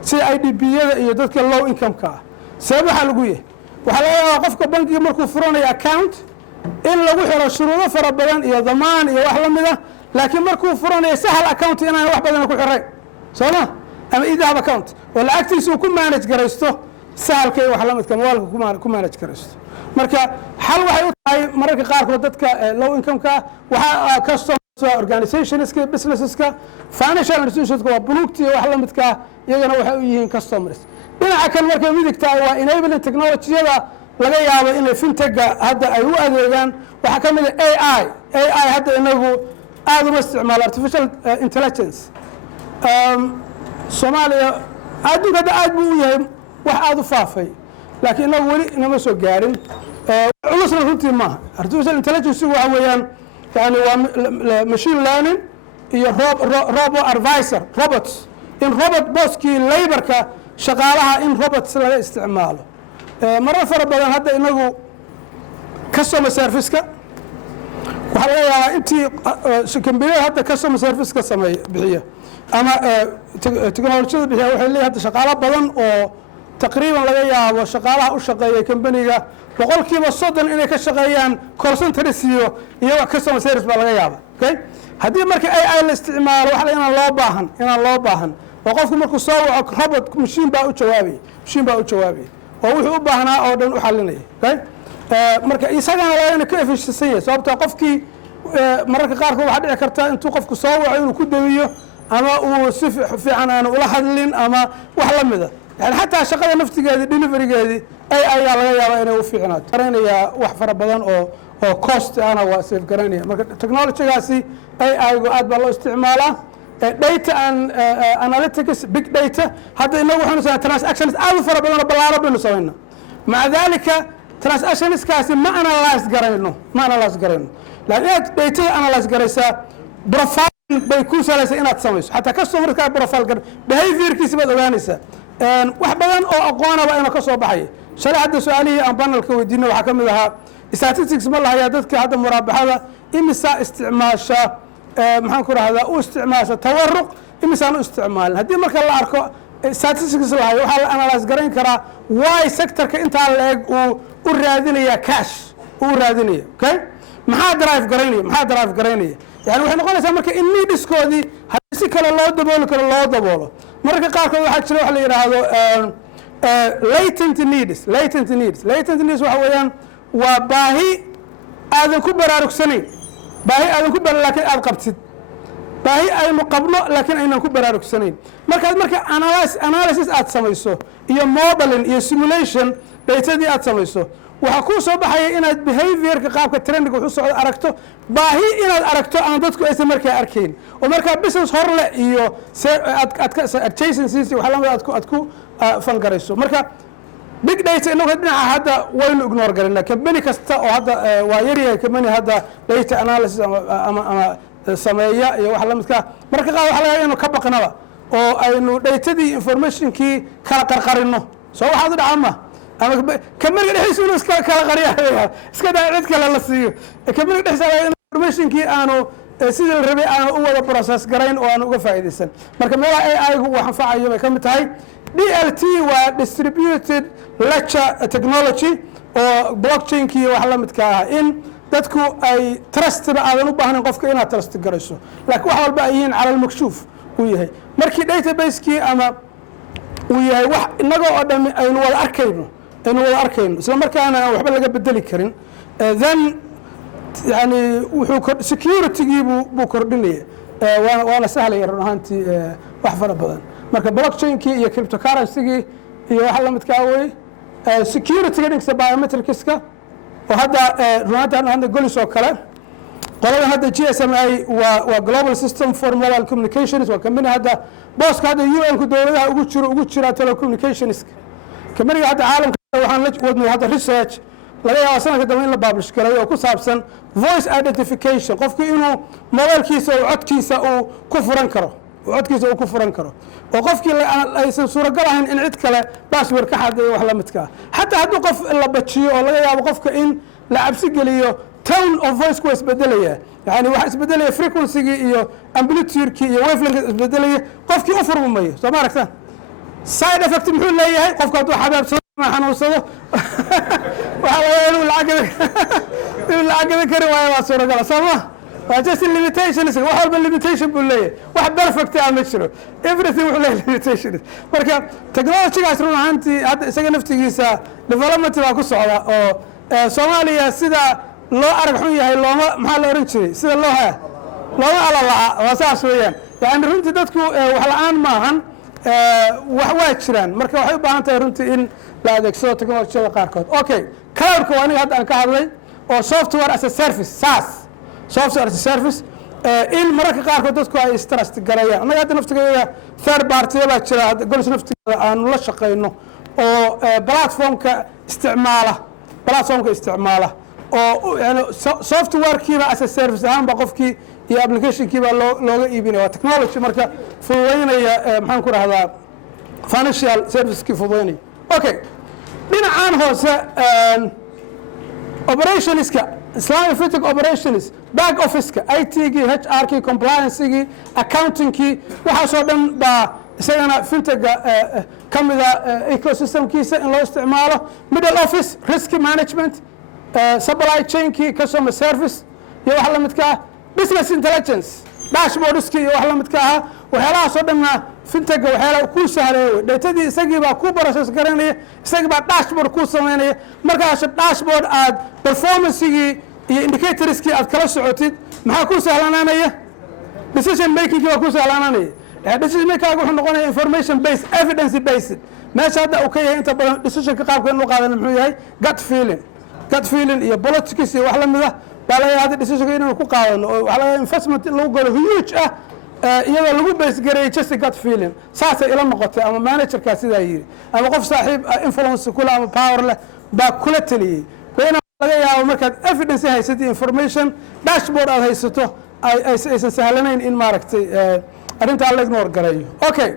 sida IDB-yada iyo dadka low income-ka ah sabab waxaa lagu yahay waxaa laga yaabaa qofka bankiga markuu furanayo account in lagu xiro shuruudo fara badan iyo damaan iyo wax la mid ah laakiin markuu furanayo sahal account inaan wax badan ku xirayn soo ma ama idahab account oo lacagtiisa uu ku manage garaysto sahalka iyo wax la midka mawaalka ku manage garaysto marka xal waxay u tahay mararka qaarkood dadka low income-ka waxaa customer organizationska businesseska financial institutionska waa buluugta iyo wax la midka iyagana waxay u yihiin customers dhinaca kan markay midigtahay waa enabling technology-yada laga yaabo inay fintega hadda ay u adeegaan waxaa ka mid ah AI hadda inagu aad uma isticmaalo artificial intelligence Soomaaliya adduunka hadda aad buu u yahay wax aad u faafay laakiin inagu weli inama soo gaarin culusna runtii maaha artificial intelligence waxa weeyaan yani waa machine learning iyo robo advisor robots in robot booskii laborka shaqaalaha in robots laga isticmaalo marar fara badan hadda inagu customer service-ka waxaa laga yaabaa intii kambaniyada hadda customer service-ka sameeya bixiya ama technolojiyada bixiya waxay leeyahay hadda shaqaalo badan oo taqriiban laga yaabo shaqaalaha u shaqeeya kambaniga 30% inay ka shaqeeyaan call centers iyo customer service baa laga yaaba okay haddii marka AI la isticmaalo waxa inaan loo baahan oo qofku markuu soo waco robot machine baa u jawaabay oo wuxuu u baahnaa oo dhan u xalinaya okay marka isagana waa inuu ka efficiency yahay sababtoo qofkii mararka qaarkood waxa dhici karta intuu qofku soo waco inuu ku dawiyo ama uu si fiican aan ula hadlin ama wax la mid ah yani xataa shaqada naftigeeda deliverygeedii ayaa laga yaabaa inay u fiicnaato garanaya wax fara badan oo cost ana waa save garanaya marka technology-gaasi AI-gu aad baa loo isticmaalaa data and analytics big data hadda inagu waxaanu sameynaa transactions aad u fara badan oo ballaaran baynu sameynaa maca dalika transactionskaasi ma analyze garayno laakiin inaad data analyze garaysaa profile bay ku salaysaa inaad samayso xataa customerka profile gar behaviorkiisa baad ogaanaysaa wax badan oo aqoonaba inuu ka soo baxay shalay hadda su'aalihii aan panelka weydiinay waxaa ka mid ahaa statistics ma lahayaa dadka hadda muraabaxada imisa isticmaasha maxaan ku rahdaa u isticmaasha tawaruq imisaan u isticmaalin haddii marka la arko statistics lahayo waxaa la analyze garayn karaa why sectorka intaa la eg uu u raadinaya cash uu raadinaya okay maxaa drive garaynaya yani waxay noqonaysaa marka in needskoodii haddii si kale loo dabooli karo loo daboolo mararka qaarkood waxaa jira waxa la yidhaahdo latent needs waxa weeyaan waa baahi aadan ku baraarugsanayn laakiin aad qabtid baahi aynu qabno laakiin aynan ku baraarugsanayn markaad marka analysis aad samayso iyo modeling iyo simulation datadii aad samayso waxaa kuu soo baxaya inaad behaviorka qaabka trendiga wuxuu socdo aragto baahi inaad aragto aan dadku aysan markaa arkayn oo markaa business horle iyo adjacencies waxa lamid aad ku fangarayso marka big data inagu dhinaca hadda waynu ignore garanaa company kasta oo hadda waa yaryahay company hadda data analysis ama sameeya iyo waxa lamidka marka qaar waxa laga yaabaa inuu ka baqnaba oo aynu datadii informationkii kala qarqarino soo waxaad u dhacama ama company dhexdiisa inuu iska kala qariyaa iska daa cid kale la siiyo company dhexdiisa informationkii aanu sidii la rabay aanu u wada process garayn oo aanu uga faa'iideysan marka meelaha AI-gu wax anfacayo bay ka mid tahay DLT waa distributed ledger technology oo blockchain-kii iyo wax la midka ah in dadku ay trustba aadan u baahnayn qofka inaad trust garayso laakiin wax walba ay yihiin calal makshuuf uu yahay markii database-kii ama uu yahay wax inagoo oo dhan aynu wada arkayno isla markaana aan waxba laga bedeli karin then yani wuxuu security-gii buu kordhinaya waana sahlaya run ahaantii wax fara badan marka blockchain-kii iyo cryptocurrency-gii iyo waxa la midkaa wey security-ga dhigsa biometricska oo hadda runaantan hadda golis oo kale qoladan hadda GSMA waa global system for mobile communications waa company hadda booska hadda UN-ku dowladaha ugu jira telecommunications company-ga hadda caalamka waxaan la wadnay hadda research laga yaabo sanadka dambe in la publish gareeyo oo ku saabsan voice identification qofku inuu mobilkiisa oo codkiisa uu ku furan karo oo qofkii aysan suuragal ahayn in cid kale password ka xadeeyo wax la midka xataa hadduu qof la bajiyo oo laga yaabo qofka in la cabsi geliyo tone of voice ku isbedelaya yani waxa isbedelaya frequency-gii iyo amplitude-kii iyo wavelength isbedelaya qofkii u furmayo soo ma aragtaan side effect muxuu leeyahay qofka hadduu xabaabsado ama xanuunsado waxa laga yaabo inuu lacag kari waayo waa suuragal soo ma waa just limitations wax walba limitation buu leeyahay wax perfect ah ma jiro everything wuxuu leeyahay limitations marka technology-gaas run ahaantii hadda isaga naftigiisa development baa ku socda oo Soomaaliya sida loo arag xun yahay maxaa la oran jiray sida looma alalaca waa saas weeyaan yani runtii dadku wax la'aan maahan wax waa jiraan marka waxay u baahan tahay runtii in la adeegsado technology-da qaarkood okay cloud-ka waa aniga hadda aan ka hadlay oo software as a service software as a service in mararka qaarkood dadku ay trust garayaan annaga hadda naftigeeda third party baa jira golis naftigeeda aanu la shaqayno oo platformka isticmaala oo yani software-kiiba as a service ahaan ba qofkii iyo application-kiiba looga iibinaya waa technology marka fududeynaya maxaan ku rahdaa financial service-kii fududeynaya okay dhinacaan hoose operationska Islamic Fintech operations back office-ka IT-gii HR-kii compliance-gii accounting-kii waxaasoo dhan baa isagana fintech-ga ka mida ecosystem-kiisa in loo isticmaalo middle office risk management supply chain-kii customer service iyo wax la midka ah business intelligence dashboardskii iyo wax la midka ah waxyaalahaasoo dhanna fintech-ga waxyaala ku sahleeyo datadii isagii baa ku process garanaya isagii baa dashboard ku sameynaya markaas dashboard aad performance-gii iyo indicatorskii aad kala socotid maxaa ku sahlanaanaya decision making-kii baa ku sahlanaanaya decision making wuxuu noqonaya information based evidence based meesha hadda uu ka yahay inta badan decision-ka qaabka inuu qaadana muxuu yahay gut feeling iyo politics iyo wax la mid ah baa laga hadda decision-ka inuu ku qaadano oo waxa laga investment lagu galo huge ah iyadoo lagu base gareeyay just gut feeling saasay ila noqotay ama manager-ka sidaa yiri ama qof saaxiib influence kula ama power leh baa kula taliyay bayna laga yaabo markaad evidence haysatid information dashboard aad haysato aysan sahlanayn in maaragtay arrintaa la ignore gareeyo okay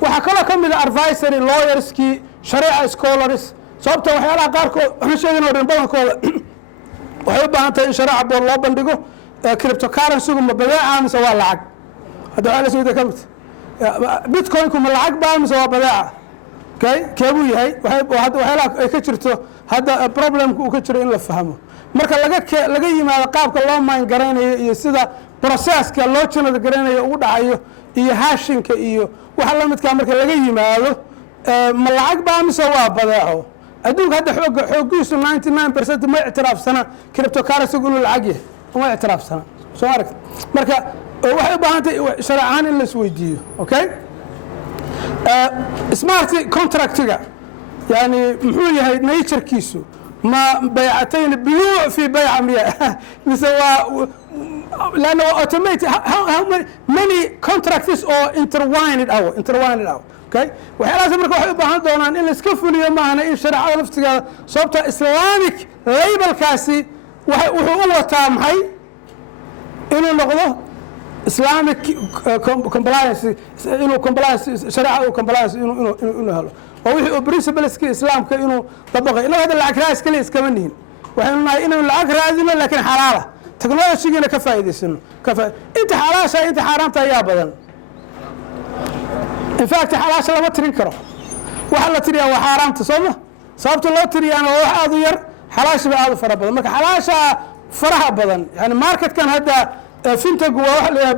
waxaa kaloo ka mid ah advisory lawyerskii shariica scholars sababta waxyaalaha qaarkood waxaan sheegayna dhan badankooda waxay u baahan tahay in shariica bool loo bandhigo cryptocurrency-gu ma badeeca mise waa lacag hadda waxaa la soo ka mid bitcoin-ku ma lacag baa mise waa badeeca okay keebuu yahay waxyaalaha ay ka jirto hadda problemka uu ka jiro in la fahmo marka laga yimaado qaabka loo mine garaynayo iyo sida processka loo generate garaynayo ugu dhacayo iyo hashinka iyo waxa la midkaa marka laga yimaado ma lacag baa mise waa badeeco adduunka hadda xoogiisu 99% ma ictiraafsana cryptocurrency inuu lacag yahay ma ictiraafsana soo aragta marka waxay u baahan tahay sharci ahaan in la isweydiiyo okay smart contractiga yani muxuu yahay naturekiisu ma baycatayn biyuuc fi bayca miya mise waa لأنه automated how many contracts or intertwined okay waxyaalahaas marka waxay u baahan doonaan in la iska fuliyo maahana in shareecada laftigeeda sababta islamic labelkaasi wuxuu u wataa maxay inuu noqdo islamic compliance inuu compliance shareecada compliance inuu helo oo wixii principleski islaamka inuu dabaqay inuu hada lacag raas kaliya iskama nihin waxaynu nahay inuu lacag raadino laakiin xalaala technology-gina ka faa'iidaysano inta xalaasha inta xaaraamta ayaa badan in fact xalaasha lama tirin karo waxa la tiriyaa waa xaaraamta sooma sababta loo tiriyaana waa wax aad u yar xalaasha ba aad u fara badan marka xalaasha faraha badan yani marketkan hadda fintech waa waxa la yidhaha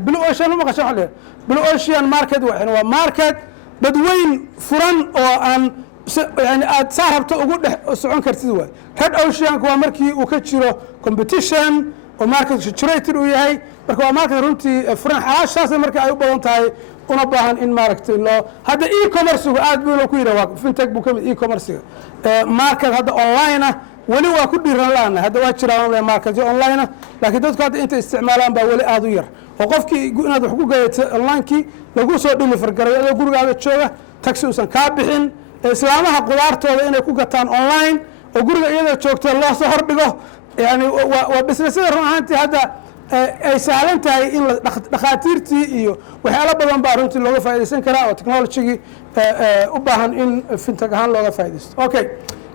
blue ocean ma maqasho waxa la yidhaha blue ocean market waa market dadweyn furan oo aan yani aad saa rabto ugu dhex socon kartid waay red oceanku waa markii uu ka jiro competition oo market saturated uu yahay marka waa market runtii furan xalaashaasna marka ay u badan tahay una baahan in maaragtay loo hadda e-commercegu aad buu loo ku yidhaha waa fintech buu ka mid e-commercega market hadda online ah weli waa ku dhiiran la-ana hadda waa jiraan marketyo online ah laakiin dadku hadda intay isticmaalaan baa weli aad u yar oo qofkii inaad wax ku gadato onlinekii lagu soo deliver garay adoo gurigaaga jooga taxi uusan kaa bixin islaamaha qudaartooda inay ku gataan online oo guriga iyadoo joogta loo soo hordhigo yani waa businessyada run ahaantii hadda ay sahlan tahay in dhakhaatiirtii iyo waxyaalo badan baa runtii looga faaidaysan karaa oo technologygii u baahan in fintech ahaan looga faaidaysto okay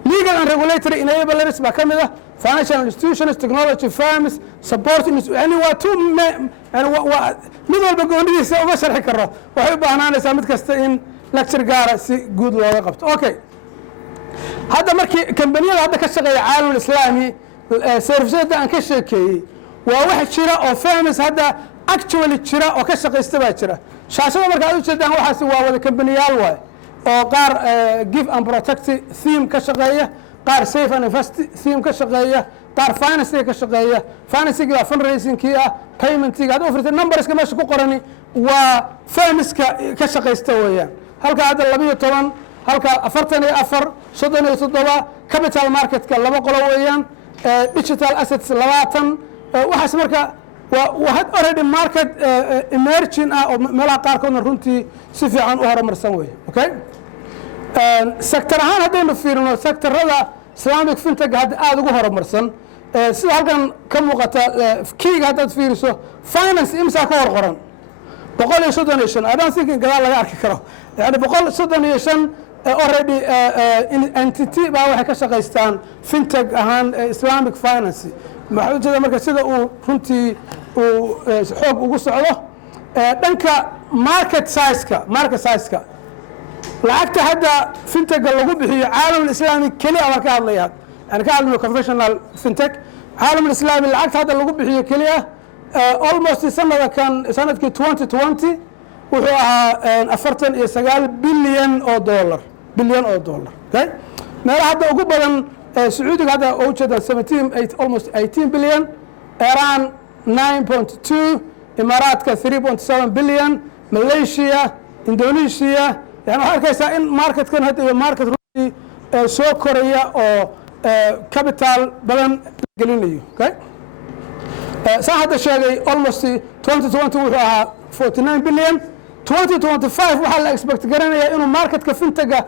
legal and regulatory enablers baa ka mid ah financial institutions technology firms support yani waa mid walba goonidiisa uma sharxi karo waxay u baahnaanaysaa mid kasta in lecture gaara si guud looga qabto okay hadda markii kambaniyada hadda ka shaqeeya caalamul islaami servisyada aan ka sheekeeyey waa wax jira oo firms hadda actually jira oo ka shaqaysta baa jira shaashada marka aad u jeedaan waxaasi waa wada kambaniyaal waay oo qaar give and protect theme ka shaqeeya qaar safe and invest theme ka shaqeeya qaar financing ka shaqeeya financing baa fundraising-kii ah payment-iga hadda ofirta numberska meesha ku qorani waa firmska ka shaqaysta weeyaan halka hadda 12 halka 44 37 capital marketka laba qolo weeyaan digital assets 20 waxaas marka waa had already market emerging ah oo meelaha qaarkoodna runtii si fiican u horumarsan weeye okay sector ahaan haddaynu fiirino sectorada islamic fintech hadda aada ugu horumarsan sida halkan ka muuqata keyga haddaad fiiriso finance imsaa ka hor qoran 135 I don't think in gadaal laga arki karo yani 135 already entity baa waxay ka shaqaystaan fintech ahaan islamic finance maxaa ujeeda marka sida uu runtii uu xoog ugu socdo dhanka market size-ka lacagta hadda fintech lagu bixiyo caalamul islaami keliya baan ka hadlaya yani ka hadlayo conventional fintech caalamul islaami lacagta hadda lagu bixiyo keliya almost sanadkii 2020 wuxuu ahaa 49 bilyan oo dollar okay meelaha hadda ugu badan sacuudiga hadda oo ujeedaan almost 18 bilyan iran 9.2 imaaraadka 3.7 bilyan malaysia indonesia yani waxaa arkaysaa in marketkan hadda iyo market runtii soo koraya oo capital badan gelinayo okay saa hadda sheegay almost 2020 wuxuu ahaa 49 bilyan 2025 waxaa la expect garanayaa inuu marketka fintega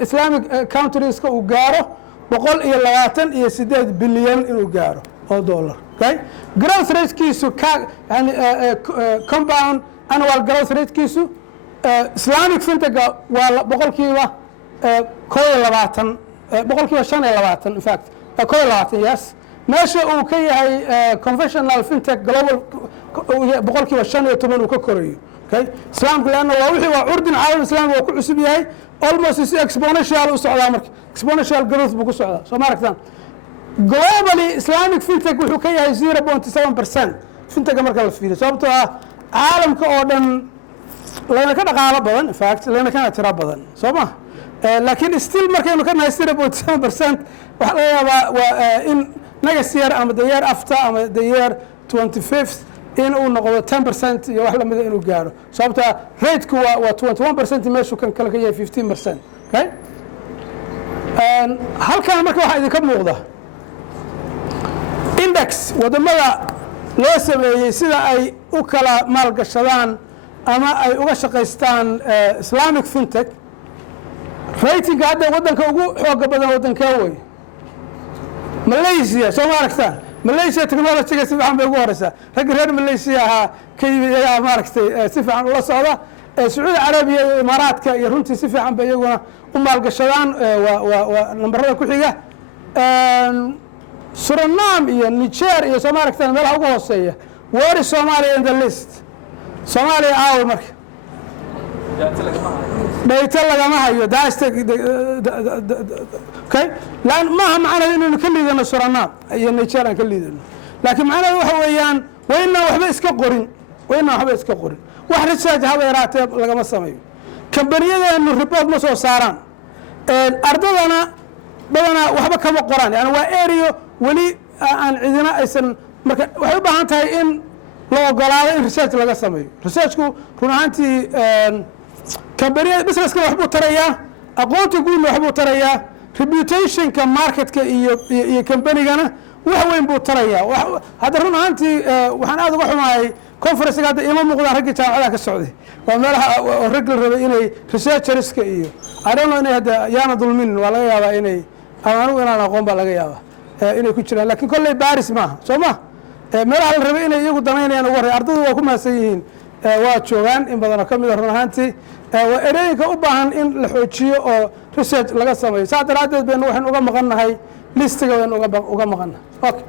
islamic countrieska uu gaaro 128 bilyan inuu gaaro oo dollar okay growth ratekiisu yani compound annual growth ratekiisu islamic fintega waa boqolkiiba 22 boqolkiiba 25 in fact 22 yes meesha uu ka yahay conventional fintech global boqolkiiba 15 uu ka korayo okay islaamka leanna waa wixii waa curdin caalam islaamka waa ku cusub yahay almost si exponential u socdaa marka exponential growth buu ku socdaa soo ma aragtaan globally islamic fintech wuxuu ka yahay 0.7% fintech marka la fiiriyo sababtoo ah caalamka oo dhan layna ka dhaqaalo badan in fact layna kana tira badan soo ma laakiin still markaynu ka nahay 0.7% waxa laga yaabaa waa in next year ama the year after ama the year 25th in uu noqdo 10% iyo wax lamida inuu gaaro sababtoo rate-ku waa 21% meeshuu kan kale ka yahay 15% okay halkan marka waxaa idinka muuqda index wadamada loo sameeyey sida ay u kala maalgashadaan ama ay uga shaqaystaan islamic fintech ratingka hadda waddanka ugu xooga badan waddankee wey malaysia soo ma aragtaan malaysia technologyga si fiican bay ugu horeysaa ragga reer malaysia ahaa ka yimid iyagaa maaragtay si fiican ula socda sacuudi carabiya iyo imaaraadka iyo runtii si fiican bay iyaguna u maalgashadaan waa nambarada ku xiga surinam iyo niger iyo soo ma aragtaan meelaha ugu hooseeya where is Somalia in the list Somalia aawe marka dayta lagama hayo okay laan maaha macnaheedu inaynu ka liidano surinam iyo niger aan ka liidano laakiin macnaheedu waxa weeyaan waynaan waxba iska qorin wax research haba yaraatee lagama sameeyo kambaniyadeennu report ma soo saaraan ardadana badanaa waxba kama qoraan yani waa area weli aan cidina aysan marka waxay u baahan tahay in la ogolaado in research laga sameeyo researchku run ahaantii kambaniyada businesska waxbuu tarayaa aqoonta guudna waxbuu tarayaa reputationka marketka iyo kambanigana wax weyn buu tarayaa hadda run ahaantii waxaan aad uga xumaayay conferencega hadda ima muuqdaan raggii jaamacadaha ka socday waa meelaha oo rag la rabay inay researcherska iyo I don't know inay hadda yaana dulminin waa laga yaabaa inay ama anigu inaan aqoon baa laga yaabaa inay ku jiraan laakiin kolley baris maaha soo ma meelaha la rabay inay iyagu danaynayaan ugu horey ardadu waa ku mahadsan yihiin waa joogaan in badan oo ka mid a run ahaantii waa ereyinka u baahan in la xoojiyo oo research laga sameeyo saa daraaddeed baynu waxaynu uga maqan nahay listiga baynu uga maqan nahay okay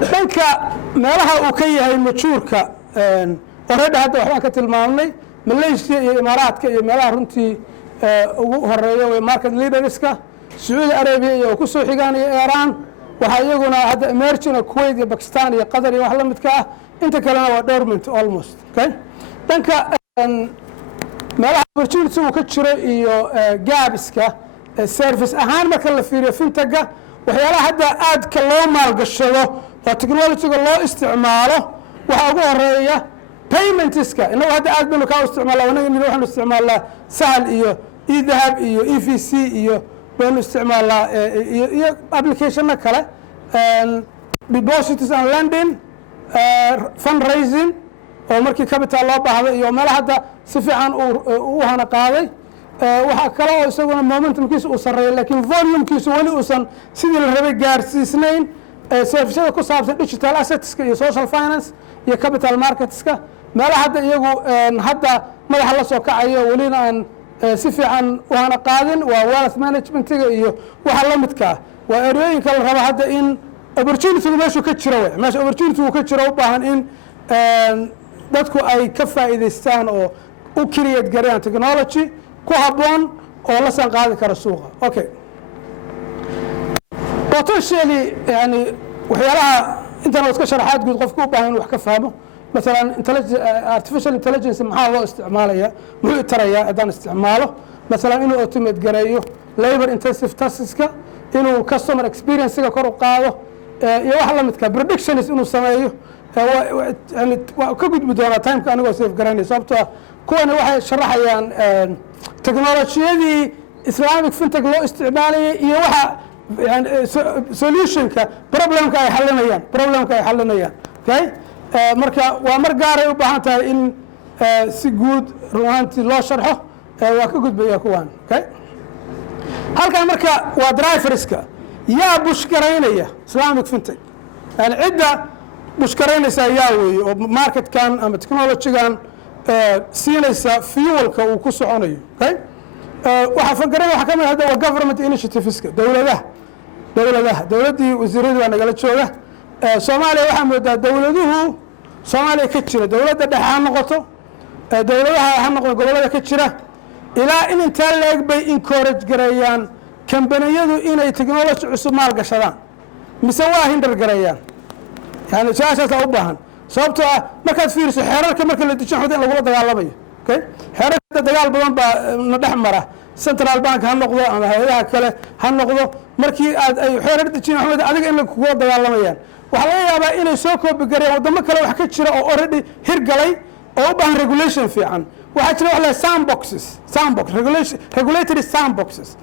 dhanka meelaha uu ka yahay majuurka already hadda waxbaan ka tilmaamnay malaysia iyo imaaraadka iyo meelaha runtii ugu horeeya way market leaderska sacuudi arabia iyo ku soo xigaan iyo iran waxaa iyaguna hadda emerging kuwait iyo bakistan iyo qatar iyo wax la midka ah inta kalena waa dormant almost okay dhanka meelaha opportunity uu ka jiro iyo gabiska service ahaan marka la fiiriyo fintega waxyaalaha hadda aadka loo maalgashado oo technologyga loo isticmaalo waxaa ugu horeeya paymentska inagu hadda aad baynu kaa isticmaalaa wanaga waxaanu isticmaalnaa sahal iyo idahab iyo evc iyo baynu isticmaalnaa iyo applicationna kale deposits and lending fundraising oo markii capital loo baahday iyo meelaha hadda si fiican u hana qaaday waxaa kale oo isaguna momentumkiisa uu sarreeya laakiin volumekiisu weli uusan sidii la rabay gaarsiisnayn servisyada ku saabsan digital assetska iyo social finance iyo capital marketska meelaha hadda iyagu hadda madaxa la soo kacayo welina aan si fiican u hana qaadin waa wealth managementiga iyo waxa la midkaa waa ereyooyinka la raba hadda in opportunitygu meeshuu ka jiro wey meesha opportunitygu ka jiro u baahan in dadku ay ka faa'iidaystaan oo u create gareeyaan technology ku habboon oo la san qaadi kara suuqa okay potentially yani waxyaalaha intan iska sharaxaad guud qofku u baahan inuu wax ka fahmo مثلا artificial intelligence maxaa loo isticmaalaya muxuu tarayaa haddaan isticmaalo مثلا inuu automate gareeyo labor intensive taskska inuu customer experience-ga kor u qaado iyo wax la midka predictions inuu sameeyo yani waa ka gudbi doonaa timeka anigoo save garanaya sababtoo kuwani waxay sharaxayaan technologiyadii islamic fintech loo isticmaalayay iyo waxa yani solutionka problemka ay xalinayaan okay marka waa mar gaaray u baahan tahay in si guud run ahaantii loo sharxo waa ka gudbaya kuwan okay halkan marka waa driverska yaa bushgaraynaya islamic fintech yani cidda bushgaraynaysa yaa weeye oo marketkan ama technologygan siinaysa fuelka uu ku soconayo okay waxaa fangareeya waxaa ka mid hadda waa government initiativeska dowladdii wasiiradii baa nagala jooga soomaaliya waxaa moodaa dowladuhu soomaaliya ka jira dowladda dhexe ha noqoto dowladaha ha noqdo gobollada ka jira ilaa in intaa leeg bay encourage gareeyaan kambaniyadu inay technology cusub maalgashadaan mise waa hindar gareeyaan yani su-aashaasaa u baahan sababtoo ah markaad fiiriso xeerarka marka la dejiyo in lagula dagaalamayo okay xeerarka dagaal badan baa na dhex mara central bank ha noqdo ama hay-adaha kale ha noqdo markii aad ay xeerar dejiyaan axmed adiga in kugula dagaalamayaan waxaa laga yaabaa inay soo koobigareeyaan waddamo kale wax ka jira oo already hirgalay oo u baahan regulation fiican waxaa jira wax la sandbox regulatory sandboxes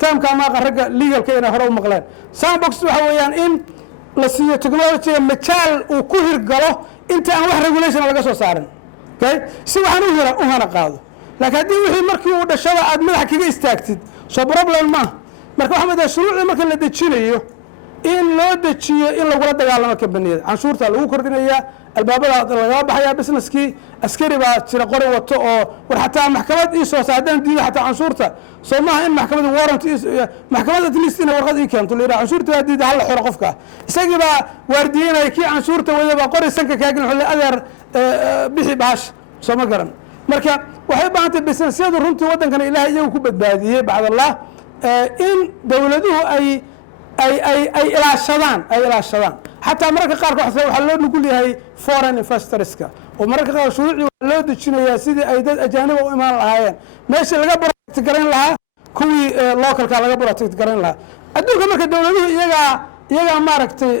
termka maaqa ragga legalka inay hore u maqleen sandbox waxa weeyaan in la siiyo technologyga majaal uu ku hirgalo inta aan wax regulation laga soo saarin okay si waxaan u hana qaado laakiin haddii wixii markii uu dhashada aad madaxa kaga istaagtid soo problem ma marka waxaa madaxa shuruucda marka la dejinayo in loo dejiyo in lagula dagaalamo kambaniyada canshuurta lagu kordhinayaa albaabada lagala baxayaa businesskii askari baa jira qori wato oo war xataa maxkamad ii soo haddaan diido xataa canshuurta soo maaha in maxkamada warrant maxkamad at least inay warqad ii keento la yidhaha canshuurta waa diida halla xiro qofka isagii baa waardiyeynaya kii canshuurta wada baa qori sanka kaagin xulle adeer bixi bahasha soo ma garan marka waxay u baahantay businessyadu runtii waddankana ilaahay iyagu ku badbaadiyey bacdallah in dowladuhu ay ilaashadaan xataa mararka qaarkood waxaa loo nugul yahay foreign investorska oo mararka qaar shuruucii waa loo dejinayaa sidii ay dad ajaaniba u imaan lahaayeen meeshii laga protect garayn lahaa kuwii localka laga protect garayn lahaa adduunka marka dowladuhu iyagaa maaragtay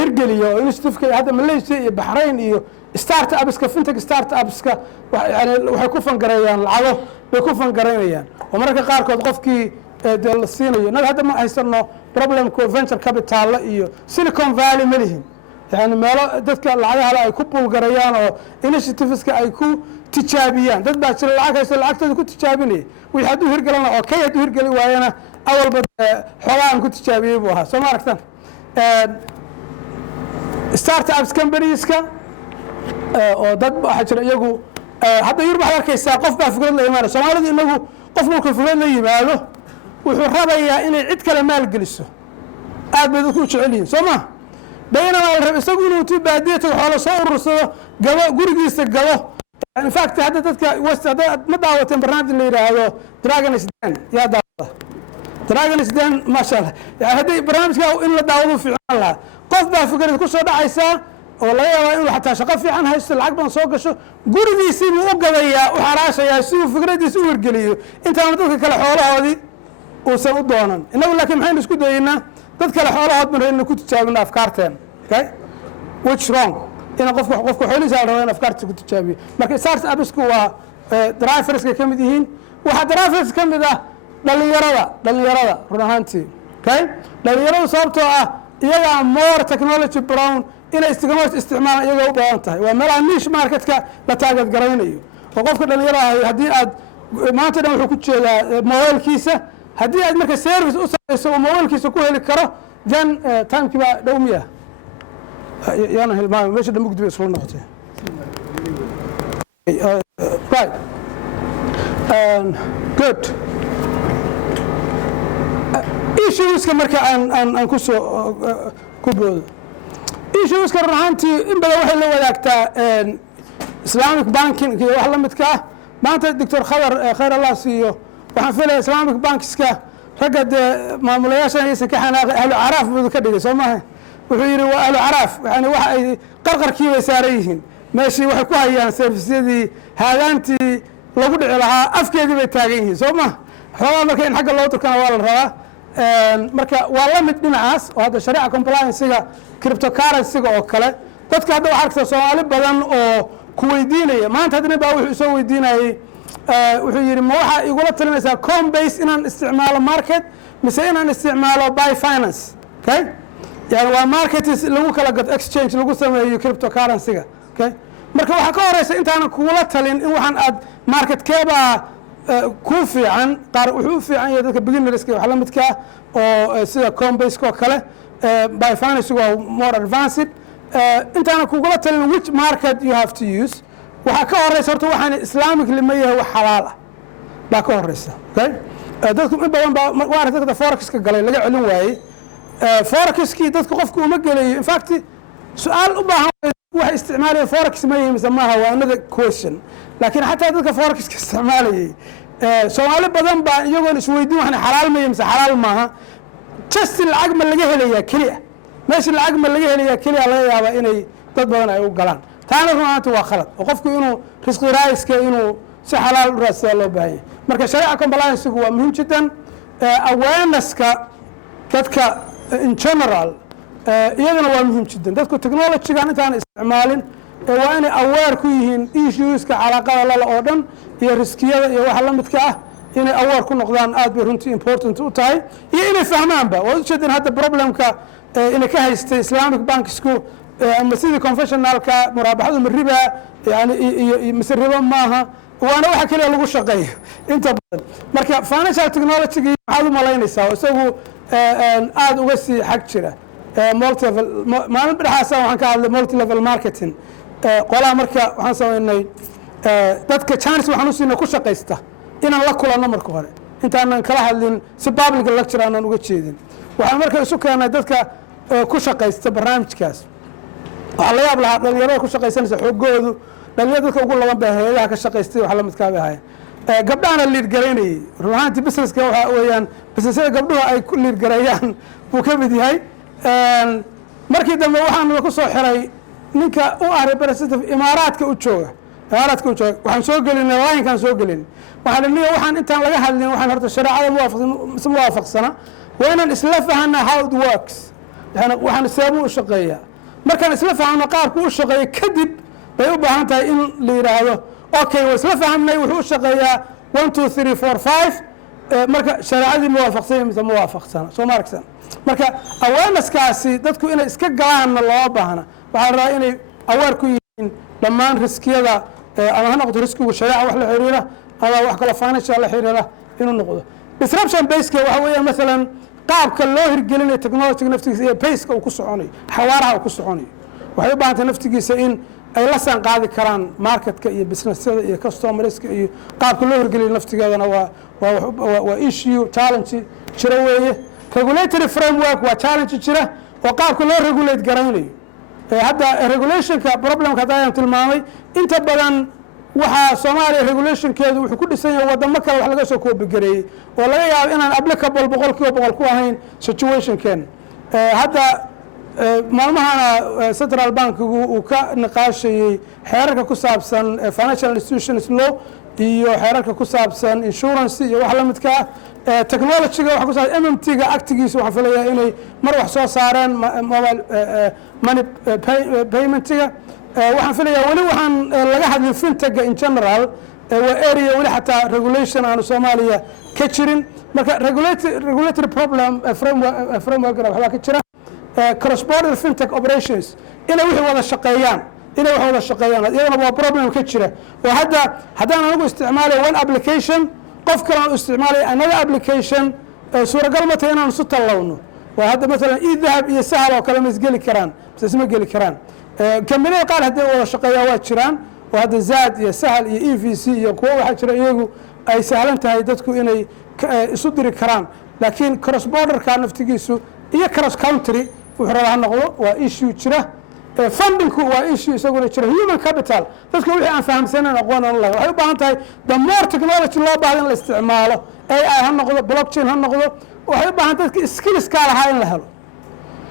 hirgeliyo oo institutka hadda Malaysia iyo Bahrain iyo startupska fintech startupska yani waxay ku fangareeyaan lacago bay ku fangaraynayaan oo mararka qaarkood qofkii la siinayo naga hadda ma haysano problemka venture capital iyo Silicon Valley malihin yani meelo dadka lacagaha ay ku pulgarayaan oo initiativeska ay ku tijaabiyaan dad baa jira lacag haysto lacagtooda ku tijaabinay wixii hadduu hirgalana oo kay hadduu hirgali waayana awalba xogaan ku tijaabiyey buu ahaa soo ma aragtan startups companieska oo dad waxaa jira iyagu hadda Yurub waxaad arkaysaa qof baa fikrad la imaanaya Soomaalidu inagu qof markuu fikrad la yimaado wuxuu rabayaa inay cid kale maal geliso aad bay ku jecel yihiin soo ma bayna la rab isagu inuu tibaadiyada xoolo soo urursado gabo gurigiisa gabo in fact hadda dadka wasada ma daawateen barnaamij la yiraahdo Dragon's Den yaa daawada Dragon's Den ma sha Allah yaa hadii barnaamijka in la daawado fiican la qof baa fikrad ku soo dhacaysa oo laga yaabaa inuu xataa shaqo fiican haysto lacag badan soo gasho gurigiisii buu u gabayaa u xaraashayaa si uu fikradiisa u hirgeliyo intaan dadka kale xoolahoodii uusan u doonan inagu laakiin maxaynu isku dayaynaa dad kale xoolahood baan rabnaa ku tijaabino afkaarteen okay which wrong in qofka xoolihiisa rabo in afkaarta ku tijaabiyo marka startupsku waa driverska ka mid yihiin waxa drivers ka mid ah dhalinyarada run ahaantii okay dhalinyaradu sababtoo ah iyaga more technology brown inay isticmaalaan iyaga u baahan tahay waa meelaha niche marketka la taageer garaynayo oo qofka dhalinyarada haddii aad maanta dhan wuxuu ku jeedaa mobilkiisa haddii aad marka service u samayso oo mobilkiisa ku heli karo then timekii baa dhow miya yana hilmaamay meesha dhan mugdi bay isla noqotay right good issueska marka aan ku soo ku boodo issueska runaantii in badan waxay la wadaagtaa Islamic banking iyo wax la midka ah maanta Dr. Khayr Allah siiyo waxaan filayaa Islamic bankska ragga maamulayaasha aysan ka xanaaqay ahlu caraaf buu ka dhigay Soomaaliya wuxuu yiri waa ahlu caraaf yani wax ay qarqarkii way saaran yihiin meeshii waxay ku hayaan serviceyadii haadaantii lagu dhici lahaa afkeedii bay taagan yihiin Soomaaliya xoolaha marka in xagga loo turkana waa la rabaa marka waa la mid dhinacaas oo hadda shariica compliance-ga cryptocurrency-ga oo kale dadka hadda waxa arkaysa Soomaali badan oo ku weydiinaya maanta hadda baa wuxuu soo weydiinayay wuxuu yiri ma waxa igula talinaysaa Coinbase inaan isticmaalo market mise inaan isticmaalo buy finance okay yani waa market lagu kala gad exchange lagu sameeyo cryptocurrency-ga okay marka waxa ka horeysa intaan kugula talin in waxaan aad market keeba ku fiican qaar wuxuu fiican yahay dadka beginnerska wax la midka oo sida Coinbase oo kale buy finance waa more advanced intaan kugula talin which market you have to use waxa ka horeysa horta waxaan Islamic limayahay wax xalaal ah baa ka horeysa okay dadku in badan baa dadka forex-ka galay laga celin waayay forex-kii dadka qofku uma galayo in fact سؤال أباها واحد استعمالي فوركس ما هي مثل ما هو another question لكن حتى ذلك فوركس كاستعمالي سؤال بدن با يقول سويدين وإحنا حلال ما هي مثل حلال معها just العقم اللي جه ليا كليه ماشي العقم اللي جه ليا كليه الله يابا إني تدبرنا أو قلان ثاني رأيت وخلط وقفك إنه رزق رايس كإنه سحلال رأس الله باهي مركز شريعكم بلا يسقوا مهم جدا awareness كتك in general iyagana waa muhiim jiddan dadku technology-gan intaan isticmaalin waa inay aware ku yihiin issueska calaaqada lala oo dhan iyo riskiyada iyo waxa la midka ah inay aware ku noqdaan aad bay runtii important u tahay iyo inay fahmaanba waa ujeedin hadda problemka inay ka haystay islamic banksku ama sidii confessionalka muraabaxadu riba yani iyo mise riba maaha waana waxa kaliya lagu shaqeeyo inta badan marka financial technology waxaad u malaynaysaa isagu aad uga sii xag jira multi level maalin bidhaasa waxaan ka hadlay multi level marketing qolaa marka waxaan sameynay dadka chance waxaan u siinay ku shaqeysta inaan la kulanno marka hore intaanan kala hadlin si public lecture aanan uga jeedin waxaan marka isu keenay dadka ku shaqeysta barnaamijkaas waxaa la yaab lahaa dhalinyarada ku shaqeysanaysa xoogoodu dhalinyarada dadka ugu laban baa hayadaha ka shaqeystay waxa la midkaa bay ahaayeen gabdhahana liid garaynayay run ahaantii businesska waxa weeyaan businessyada gabdhuhu ay ku liid gareeyaan buu ka mid yahay markii dambe waxaan ku soo xiray ninka u ah representative imaaraadka u jooga waxaan soo gelinay laayinkaan soo gelin waxaan leeyahay waxaan intaan laga hadlin waxaan horta shareecada muwaafaqsana waa inaan isla fahanaa how it works waxaan seebuu u shaqeeyaa markaan isla fahamno qaabku u shaqeeya kadib bay u baahan tahay in la yidhaahdo okay waa isla fahamnay wuxuu u shaqeeyaa 1 2 3 4 5 marka shareecadii muwaafaqsan mise muwaafaqsana soo maaragsan marka awareness-kaasi dadku inay iska galaanna loo baahna waxaa la rabaa inay aware ku yihiin dhammaan riskiyada ama ha noqdo riskigu shareeca wax la xiriira ama wax kale financial la xiriira inuu noqdo disruption baseka waxa weeyaan masalan qaabka loo hirgelinayo technology naftigiisa iyo paceka uu ku soconayo xawaaraha uu ku soconayo waxay u baahan tahay naftigiisa in ay la saan qaadi karaan marketka iyo businessyada iyo customerska iyo qaabka loo hirgeliyo naftigeedana waa issue challenge jira weeye regulatory framework waa challenge jira oo qaabka loo regulate garaynayo hadda regulationka problemka hadda ayaan tilmaamay inta badan waxaa Soomaaliya regulationkeedu wuxuu ku dhisan yahay wadamo kale wax laga soo koobigareeyay oo laga yaabo inaan applicable 100% ku ahayn situationkan hadda maalmahana central bank uu ka niqaashayay xeerarka ku saabsan financial institutions law iyo xeerarka ku saabsan insurance iyo wax la midka technology-ga waxa ku saabsan MMT-ga actigiisa waxaan filayaa inay mar wax soo saareen mobile money payment-ga waxaan filayaa wali waxaan laga hadlin fintech in general waa area wali xataa regulation aanu Soomaaliya ka jirin marka regulatory problem framework-na waxaa ka jira cross border fintech operations inay wixii wada shaqeeyaan iyadana waa problem ka jira oo haddaan anigu isticmaalay one application qof kale aan isticmaalay another application suuragal ma tahay inaan isu tallawno waa hadda masalan e-dahab iyo sahal oo kale ma isgeli karaan mise isma geli karaan kambaniyada qaar hadday wada shaqeeyaa waa jiraan oo hadda zaad iyo sahal iyo evc iyo kuwo waxaa jira iyagu ay sahlan tahay dadku inay isu diri karaan laakiin cross borderka naftigiisu iyo cross country wuxuu rabaa ha noqdo waa issue jira fundingku waa issue isaguna jira human capital dadka wixii aan fahamsanayn aqoon aan lahayn waxay u baahan tahay the more technology loo baahdo in la isticmaalo AI ha noqdo blockchain ha noqdo waxay u baahan dadka skillska lahaa in la helo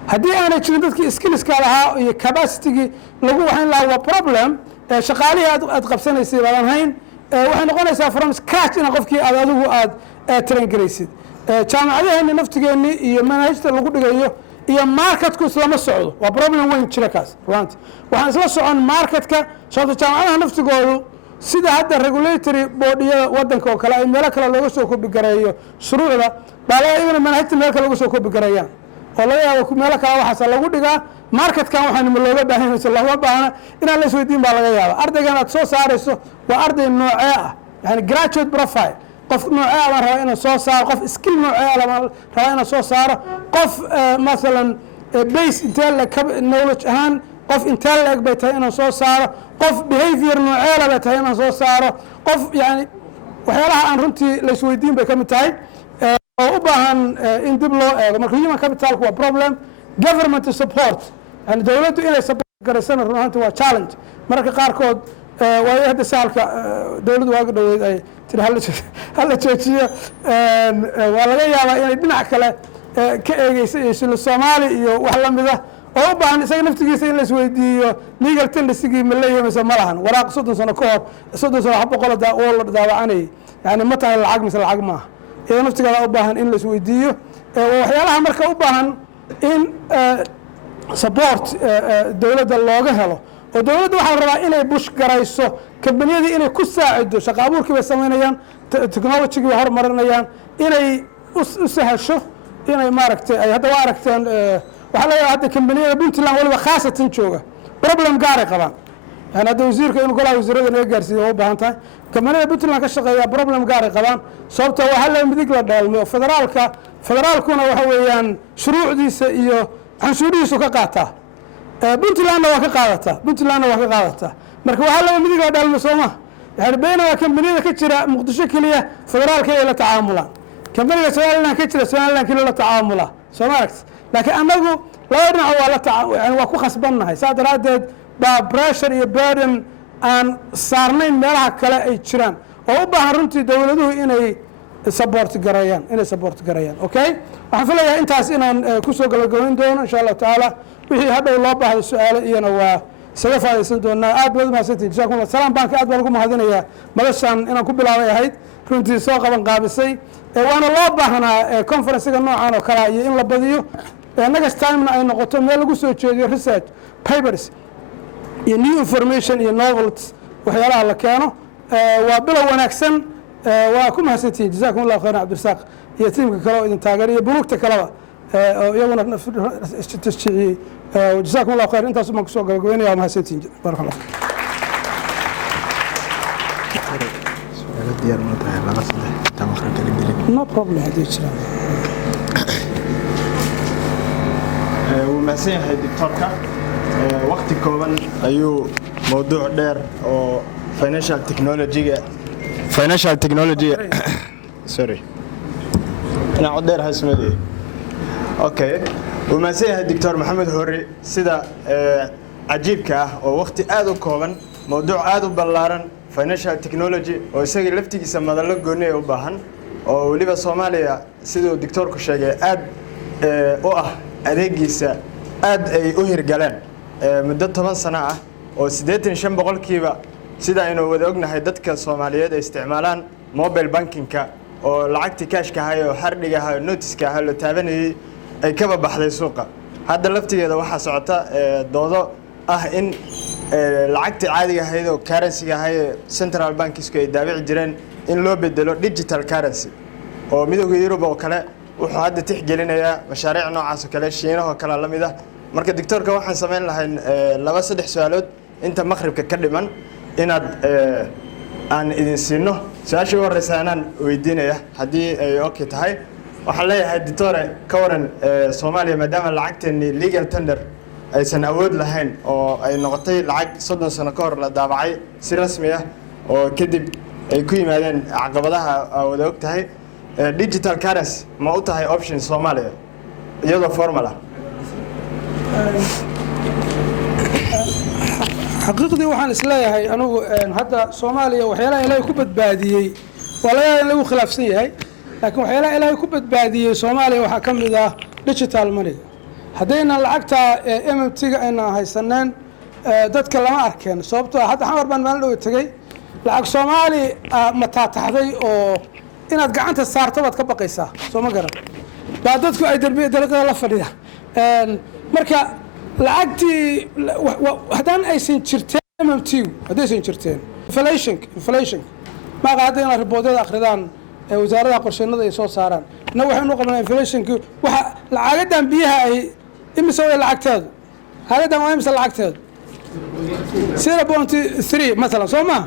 haddii aanay jirin dadkii skillska lahaa iyo capacity-gii lagu waxayn lahaa waa problem shaqaalihii aad qabsanaysay baadan hayn waxay noqonaysaa from scratch in qofkii adigu aad train garaysid jaamacadaheena naftigeennii iyo manhajta lagu dhigayo iyo marketku islama socdo waa problem weyn jira kaas runtii waxaan isla socon marketka sababta jaamacadaha naftigoodu sida hadda regulatory boardiyada wadanka oo kale ay meelo kale looga soo koobigareeyo shuruucda baa laga iyaguna manhajta meel kale looga soo koobigareeyaan oo laga yaabo meelo kale waxaas lagu dhigaa marketkan waxaan ma looga baahanayso lama baahna inaan la isweydiin baa laga yaaba ardaygan aad soo saarayso waa arday noocee ah yani graduate profile qof noocee baan rabaa inaan soo saaro qof skill noocee baan rabaa inaan soo saaro qof masalan base intee la knowledge ahaan qof intee la eg bay tahay inaan soo saaro qof behavior noocee bay tahay inaan soo saaro qof yani waxyaalaha aan runtii la isweydiin bay ka mid tahay oo u baahan in dib loo eego marka human capitalku waa problem government support yani dowladdu inay support garaysana run ahaantii waa challenge mararka qaarkood waayo hadda saalka dowladdu waaga dhaweyd ay tiri hala joojiyo waa laga yaabaa inay dhinac kale ka eegeysa iyo shil Soomaali iyo wax la mid ah oo u baahan isaga naftigiisa in la isweydiiyo legal tendency ma leeyahay mise ma lahan waraaq 30 sano ka hor 30 sano wax boqol oo la daawacanay yani ma tahay lacag mise lacag ma iyo naftigeeda u baahan in la isweydiiyo waxyaalaha marka u baahan in support dowladda looga helo oo dowladda waxaa la rabaa inay bush garayso kambaniyadii inay ku saacido shaqo abuurkii bay samaynayaan technology-gii bay horumarinayaan inay u sahasho inay maaragtay ay hadda waa aragteen waxaa leeyahay hadda kambaniyada Puntland waliba khaasatan jooga problem gaar ay qabaan yani hadda wasiirka inuu golaha wasiirada naga gaarsiiyo waa u baahan tahay kambaniyada Puntland ka shaqeeya problem gaar ay qabaan sababtoo waxaa la midig la dheelmo federaalkuna waxa weeyaan shuruucdiisa iyo canshuurihiisu ka qaataa Puntlandna waa ka qaadataa marka waxaa la midig la dheelmo Soomaa yani beenaha kambaniyada ka jira Muqdisho kaliya federaalka ay la tacaamulaan كمبنية سؤالنا كتير سؤالنا كله لا تعامله سمعت لكن أنا أقول لا يرجع ولا يعني وأكو خصبنا هاي صار ردد ببريشر يبادن أن صارنين ملها كلا يشران أو بهرنتي دولته إنه سبورت جريان أوكي وحفلة أنت أسئلة كوسو قلقين دون إن شاء الله تعالى وهي هذا الله بهذا السؤال إنه سيفا يسندونا أدب ما ستي جزاكم الله سلام بانك أدب لكم هذين يا ملشان إن كوب العوية هيد كنتي ساق من قابسي وأنا الله بهنا كونفرنس كنا عنا كلا إن لبديو next time أنا نقطة ما لقوا سوي شيء research papers new information novels وحيالها على كانوا وبلا ونكسن وكم هستي جزاكم الله خير عبد الرزاق يتيم كلاو إذا تاجرية بنوك تكلاو يومنا تشتري وجزاكم الله خير أنت اسمك سوق الجوين يا مهستين بارك الله. No problem هذيك. ومسين هاي دكتورك وقت كوبان أيو موضوع دير أو financial technology sorry أنا عدير هاسمه دي أوكي ومسين هاي دكتور محمد هوري سيدا عجيب كه ووقت آدو كوبان موضوع آدو بلارن financial technology ويساقي لفتي يسمى دلوك قوني وباهن وليبا صوماليا سيدو دكتور كشاقي آد adeegiisa aad ay u hirgaleen muddo 10 sano ah oo 85% sida aynu wada ognahay dadka Soomaaliyeed ay isticmaalaan mobile banking-ka oo lacagta cash-ka ah oo xardhiga ah notice-ka ah la taabanayay ay ka baxday suuqa hadda laftigeeda waxa socota doodo ah in lacagta caadiga ah oo currency-ga ah central banks-ku ay daabici jireen in loo bedelo digital currency oo midowga Yurub oo kale wuxuu hadda tixgelinayaa mashaariic noocaas oo kale shiinaha kala la mid ah marka doctorka waxaan sameyn lahayn 2-3 su'aalood inta maqribka ka dhiman inaad aan idin siino su'aasha ugu horeysa aan weydiinaya hadii ay okay tahay waxaan leeyahay doctore ka waran Soomaaliya maadaama lacagteeni legal tender aysan awood lahayn oo ay noqotay lacag 30 sano ka hor la daabacay si rasmi ah oo kadib ay ku yimaadeen caqabadaha wada og tahay digital currency ma u tahay option Soomaaliya iyadoo formula xaqiiqdii waxaan isleeyahay anigu hadda Soomaaliya waxyaalaha Ilaahay ku badbaadiyay walaal lagu khilaafsan yahay laakiin waxyaalaha Ilaahay ku badbaadiyay Soomaaliya waxa kamid ah digital money hadayna lacagta MMT-ga ayna haysaneen dadka lama arkeen sababtoo hadda xamar baan maalin dhow tagay lacag Soomaali ma taataxday oo inaad gacanta saarto baad ka baqaysaa soo ma garan baa dadku ay darbiga dalqada la fadhiyaan marka lacagtii hadaan aysan jirteen MMT hadaysan jirteen inflation ma qaadayna riboodada akhridaan wasaaradda qorsheynada ay soo saaraan na waxaanu qabnaa inflationku waxa lacagadan biyaha ay imisa way lacagteedu haladan waa imisa lacagteedu 0.3 مثلا soo ma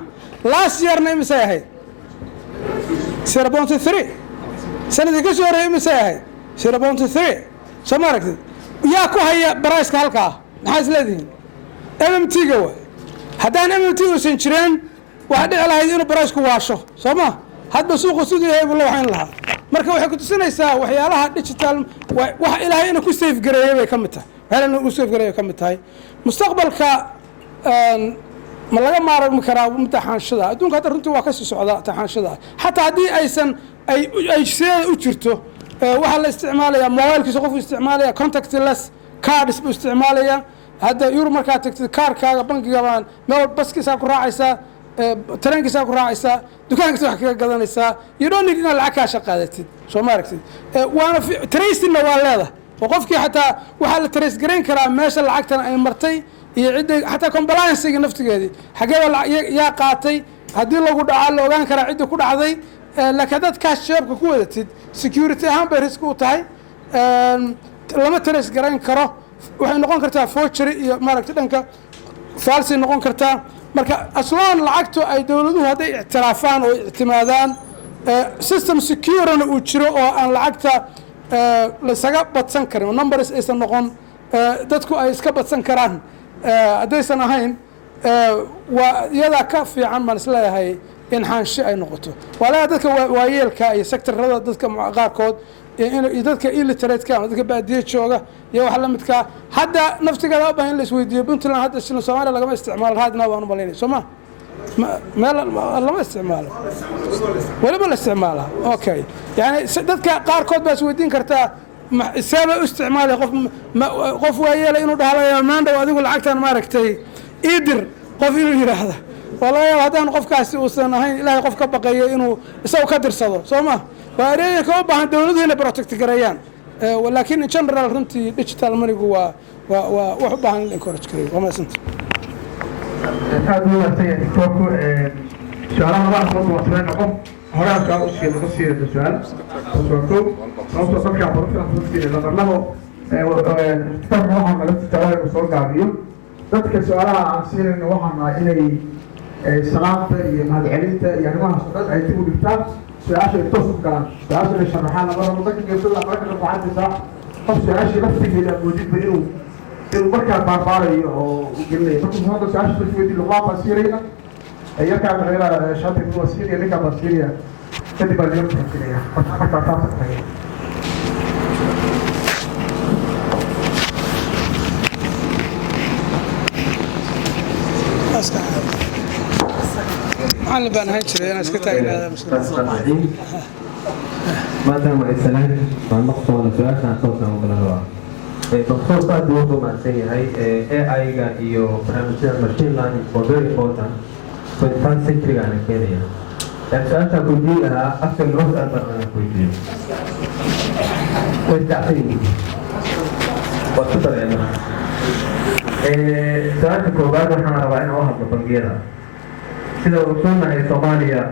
last year na imisa yahay 0.3 sanadii ka soo horeeyay imisa yahay 0.3 soo ma aragtid yaa ku haya barayska halkaa maxaa isleedihiin MMT-ga waa haddaan MMT uusan jireen waxaa dhici lahayd inuu baraysku waasho soo ma hadba suuqa siduu yahay buu la waxayn lahaa marka waxay ku tusinaysaa waxyaalaha digital waxa Ilaahay inuu ku safe gareeyay bay ka mid tahay meelana uu safgarayo ka mid tahay mustaqbalka ma laga maarmi karaa taxaanshada adduunka hadda runtii waa ka sii socdaa taxaanshada xataa haddii aysan ay sideeda u jirto waxaa la isticmaalayaa mobilkiisa qofku isticmaalaya contactless cards buu isticmaalaya hadda yurub markaad tagtid kaarkaaga bankiga baan meel baskiisaa ku raacaysaa tareenkiisaa ku raacaysaa dukaankiisa wax kaga gadanaysaa you don't need inaad lacag kaasha qaadatid soo ma aragtid waana tracingna waa leedahay oo qofkii xataa waxaa la trace garayn karaa meesha lacagtan ay martay iyo cidda xataa compliancega naftigeedii xageeba yaa qaatay haddii lagu dhacaa la ogaan karaa cidda ku dhacday laakiin haddaad kaash jeebka ku wadatid security ahaan bay risk u tahay lama trace garayn karo waxay noqon kartaa forgery iyo maaragtay dhanka falsay noqon kartaa marka aslaan lacagtu ay dowladuhu hadday ictiraafaan oo ictimaadaan system securena uu jiro oo aan lacagta laysaga badsan karin oo numbers aysan noqon dadku ay iska badsan karaan haddaysan ahayn waa iyadaa ka fiican baan isleeyahay in xaansho ay noqoto waa leeyahay dadka waayeelka iyo sectorada dadka qaarkood iyo dadka illiteratka ama dadka baadiye jooga iyo wax la midkaa hadda naftigeeda u baahan in la isweydiiyo puntland hadda shilin soomaaliya lagama isticmaalo raadina waan u malaynaya soo ma meel lama isticmaalo weliba la isticmaalaa okay yani dadka qaarkood baa isweydiin kartaa seeba u isticmaalaya qof waayeela inuu dhahalayo maandhow adigu lacagtan maaragtay idir qof inuu yidhaahda waa laga yaaba haddaan qofkaasi uusan ahayn ilaahay qof ka baqayo inuu isagu ka dirsado soo ma waa areeyanka u baahan dowladuhu inay protect gareeyaan laakiin in general runtii digital moneygu waa wax u baahan in la encourage gareeyo waa mahadsanta aad u wanaagsan doctorku su-aalaha labada soo duwatirayna qof horaankaa u siiya lagu siiyo su-aal waa kow sababtoo dadkaa barofila lagu siiya labarlabo kitaabka waxaa naga su-aalaha inuu soo gaabiyo dadka su-aalaha aan siinayna waxaan nahay inay salaamta iyo mahadcelinta iyo arrimahaas oo dhan ay dib u dhigtaan su-aasha ay toos u galaan su-aasha inay sharaxaan labadaba dadka geesada marka dhan waxaa jirtaa qof su-aashii laftigeeda moodidba inuu markaa baarbaarayo oo u gelinayo marka hadda su-aasha dadweydi luqmaan baan siinayna yarkaa madaxweynaha shaati baan siinaya ninkaa baan siinaya kadib baan laga muxasinaya markaa saasa tahay معلم بان هاي شيء أنا سكت على maadaama ay salaan baan noqoto wada su-aashaan toosna ugala rabaa doctor aad buu u mahadsan yahay AI-ga iyo barnaamijyada machine learning for very important 21st century-gaana keenaya su-aashaan weydiin lahaa after north urban aan weydiiyo way dacsayiin waad ku dareema su-aasha koowaad waxaan rabaa inaan u hadlo bangiyada sida uu soonahay Soomaaliya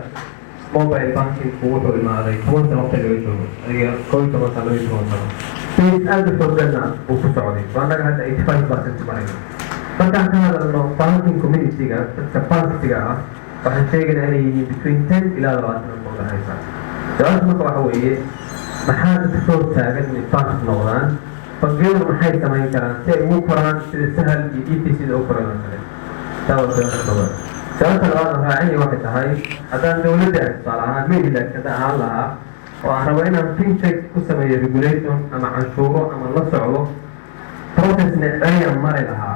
mobile banking wuxuu imaaday 10 sano waqti laga joogo adiga 10 sano laga joogo sayid aad u xoogana uu ku socday waanaga hadda 85% marayna markaan ka hadalno banking community-ga capacity-ga ah waxaan sheegaynaa inay yihiin between 10 ilaa 20 oo dhexaysa su-aasha marka waxa weeye maxaa dadka soo taagan inay bank noqdaan bangiyadu maxay samayn karaan si ay ugu koraan sida sahal iyo ETC-da u koraan kale taa waa su-aasha koowaad sababta labaad raacaya waxay tahay haddaan dowladda tusaale ahaan Maryland haddaan ahaan lahaa oo aan rabo inaan fintech ku sameeyo regulation ama canshuuro ama la socdo processna ayaan mari lahaa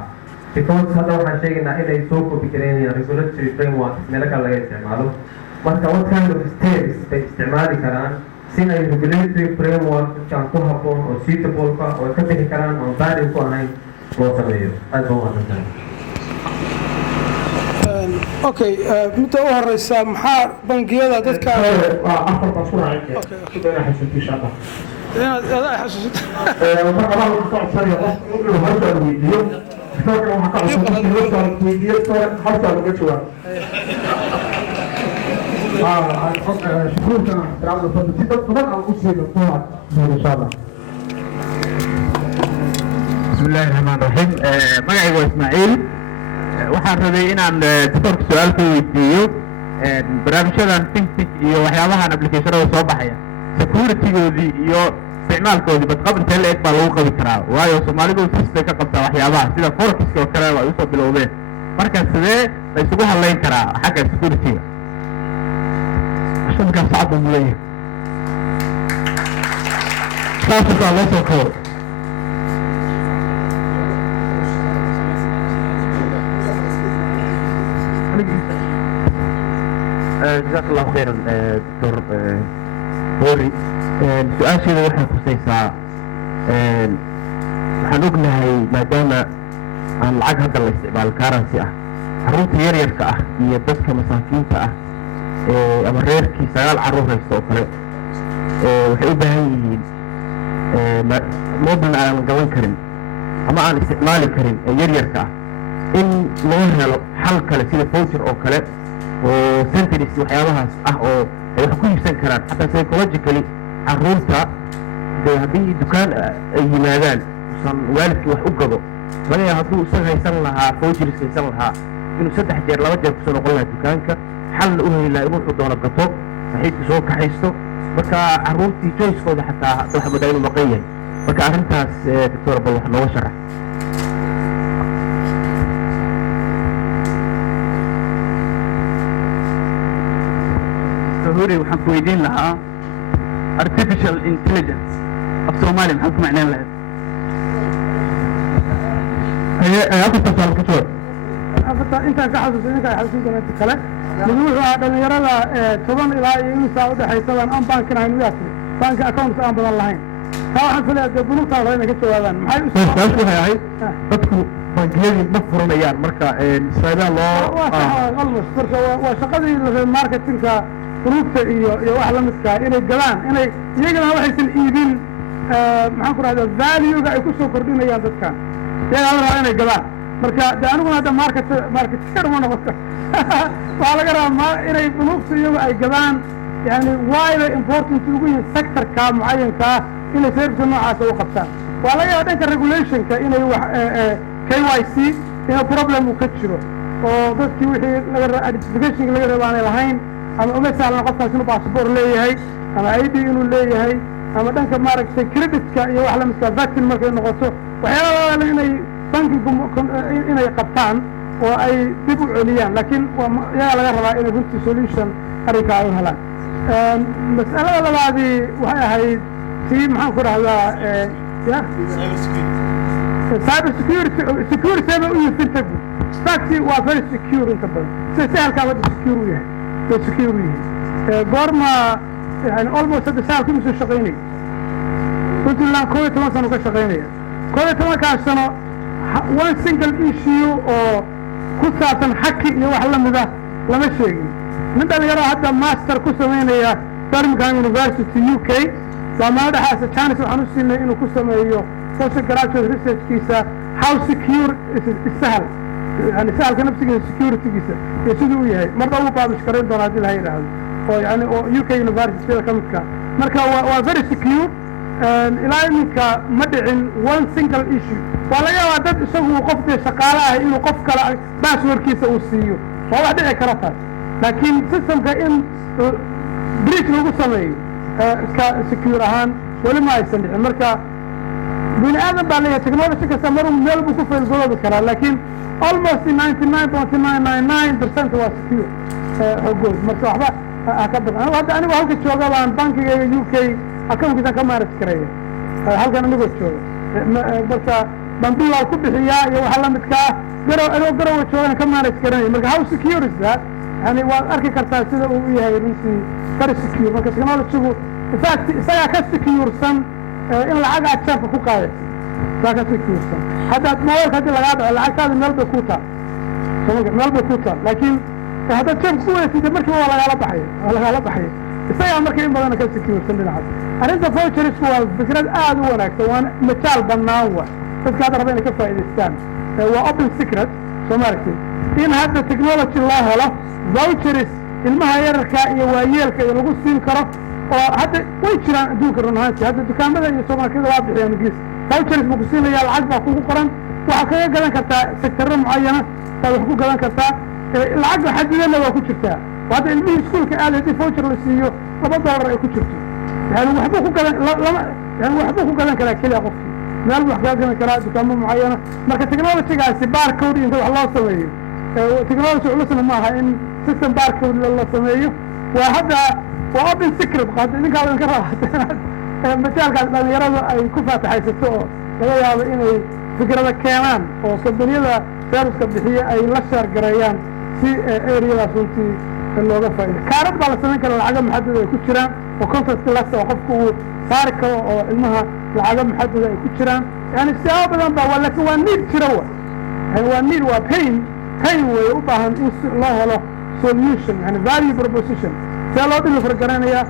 because hadda waxaan sheegaynaa inay soo koobi kareynayaan regulatory framework meelo kale laga isticmaalo marka what kind of steps bay isticmaali karaan si ay regulatory framework kan ku habboon oo suitable-ka oo ka bixi karaan oo baari ku ahayn loo sameeyo aad baan wanaagsan okay midda u horeysa maxaa bangiyada dadka waa afar baan ku raacay sida ay xasuusto insha Allah inaad adaa xasuusto marka waxaan ku codsanayaa qof inuu halka weydiiyo sidoo kale waxaan ka codsanayaa inuu weydiiyo halka laga jawaab شكرا احترام الفضل جدا طبعا او اسئله دكتور ان شاء الله بسم الله الرحمن الرحيم magacaygu waa Ismaaciil waxaan rabay inaan doctorka su'aal ku weydiiyo barnaamijyadan fintech iyo waxyaabahan applicationada soo baxaya security-goodii iyo isticmaalkoodii badqab intee la eg baa lagu qabi karaa waayo Soomaalidu sistay ka qabtaa waxyaabaha sida forex oo kale ay u soo bilowdeen marka sidee la isugu halayn karaa xagga security-ga عشان كان صعب المولية خاصة الله سوكو جزاك الله خيرا دكتور بوري. سؤاشيدا waxay khusaysaa waxaan ognahay maadaama aan lacag hadda la isticmaal currency ah carruurta yaryarka ah iyo dadka masaakiinta ah ama reerkii 9 carruur haysta oo kale waxay u baahan yihiin mobile aan gaban karin ama aan isticmaali karin yaryarka ah in loo helo xal kale sida voucher oo kale oo centuries waxyaabahaas ah oo ay wax ku iibsan karaan xataa psychologically carruurta dee haddii dukaan ay yimaadaan usan waalidkii wax u gado laga yaaba hadduu isaga haysan lahaa vouchers haysan lahaa inuu 3 jeer 2 jeer kusoo noqon lahaa dukaanka xalna u heli lahaa inuu wuxuu doono gato saxiibka soo kaxaysto marka carruurtii choicekooda xataa waxa moodaa inuu maqan yahay marka arrintaas doctor bal wax nooga sharax. هوري waxaan ku weydiin lahaa artificial intelligence af Soomaali maxaa ku macnaan lahayd أنا أتصل كثير. أنت كحاسس إنك حاسس إنك كلا مدوح هذا يرالا طبعا إلى ينسى وده حيصلان أم بانك نحن وياكل بانك أكونت أم بدل لهين ها حصل يقولون تعالى هنا كتير هذا ما هي شو هاي تدخل بانكيين مفروض أيام مركا سيدا الله almost مركا وشقدي الماركتينج كروت iyo wax la midka inay galaan inay iyagana waxaysan iibin maxaan ku raahdaa value-ga ay ku soo kordhinayaan dadkan iyaga la inay galaan marka aniguna hadda marketer ma noqoto waa laga rabaa inay bunuugta iyagu ay galaan yani wayna important ugu yihiin sectorka mucayanka inay service noocaas u qabtaan waa laga yaabaa dhanka regulationka inay wax KYC inuu problem uu ka jiro oo dadkii wixii laga identification laga reebaanay lahayn ama uma sahlan qofkaas inuu passport leeyahay ama ID inuu leeyahay ama dhanka maaragtay creditka iyo wax la midka vaccine markay noqoto waxyaalaha inay bankigu inay qabtaan oo ay dib u celiyaan laakiin iyaga laga rabaa inay runtii solution arrinka ay u helaan mas'alada labaadii waxay ahayd tii maxaan ku rahdaa cyber security ba u yihin fintegu taxi waa very secure inta badan sida sahalkaa wadda secure u yahay secure yihiin goorma yani almost hadda sahalku imisoo shaqaynaya puntland 11 sano ka shaqaynaya 11kaas sano one single issue oo ku saabsan xaki iyo wax la mida lama sheegin nin dhalinyaro hadda master ku samaynaya Birmingham University UK jaamacadda xaasa Chance waxaan u siinay inuu ku sameeyo postgraduate research-kiisa how secure is sahal يعني سهل كنفسك security كيسة يسوي وياه مرة هو بابش كريم دون هذه الهيئة هذا أو يعني UK University كذا كم كا مركا و very secure إلى إنك مدعين one single issue ولا يا ودد سووا قفت شقالة إنه قف كلا باسور كيسة وسيو فهو عدي كرفة لكن system كإن بريك لو قصمي كسecure هان ولا ما يسند مركا من آدم بالله تكنولوجي كسمروا ميل بكو في الجولة بكرة لكن almost 99.999% was secure حقوق مركز واحدة أكبر أنا وهلك الشوغة عن بنك UK أكمل كذا كمان رسكرية هلك أنا نقول شوغة مركز بنقول لو كنت حياء يوحلا متكا قروا الشوغة كمان رسكرية مركز how secure is that يعني وأركي كرتاس سيدا ويها يرنسي very secure مركز كمان تشوفوا سايا كسكيور سن إن العقا أتشافة فوقاية سايا كسكيور سن هذا موالك هذه العقا هذه ملبة كوتا ملبة كوتا لكن هذا تشوف قوة سيدا مركي هو لغا لبحي سايا مركي إن بدنا كسكيور سن للعقا أنت فوتشر اسمه بكرة وانك سوان مثال بناوة بس هذا ربنا كفا إليستان هو open secret سوماركي إن هذا تكنولوجي الله له فوتشرس ilmaha yararka iyo waayeelka iyo lagu siin karo oo hadda way jiraan adduunka run ahaantii hadda dukaamada iyo supermarketka waa bixiyaan ingiriis vouchers buu ku siinaya lacag baa kugu qoran waxaa kaga gadan kartaa sektarro mucayana baa wax ku gadan kartaa lacag xadidanna waa ku jirtaa hadda ilmihii iskuulka aad haddii voucher la siiyo $2 ay ku jirto yani waxbuu ku gadan yani waxbuu ku gadan karaa keliya qofkii meel wax kaga gadan karaa dukaamo mucayana marka technologygaasi barcode inta wax loo sameeyo technology culusna maaha in system barcode la sameeyo waa hadda waa open secret qaad idinka aan ka rabaa مثالkaas dhalinyarada ay ku faataxaysato oo laga yaabo inay fikrada keenaan oo kambaniyada serviceka bixiya ay la share gareeyaan si areadaas runtii looga faa'iido kaarad baa la samayn kara lacaga maxadada ay ku jiraan oo contract class oo qofku uu saari karo oo ilmaha lacaga maxadada ay ku jiraan yani siyaabo badan baa laakiin waa need jira wa yani waa need waa pain way u baahan in loo helo solution yani value proposition see loo deliver garanayaa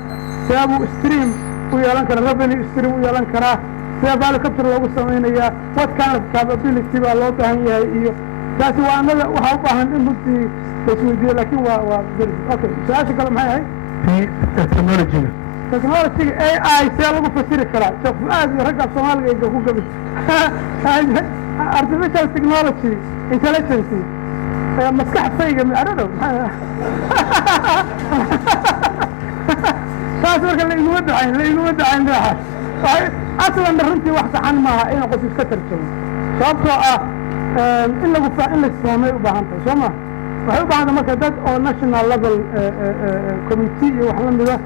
seebuu stream u yeelan karaa revenue stream u yeelan karaa see value capture loogu samaynayaa what kind of capability baa loo baahan yahay iyo taasi waa annaga waxaa u baahan in runtii laisweydiiyo laakiin waa okay su-aasha kale maxay ahayd technology AI see lagu fasiri karaa sheekh fuaad iyo ragga Soomaaliga ay ku gabi artificial technology intelligence maskax fayga I don't know taas marka la iguma dacayn aslan runtii wax saxan maaha in qof iska tarjamo sababtoo ah in lagu fahmay u baahan tahay soo ma waxay u baahan tahay marka dad oo national level committee iyo wax la mida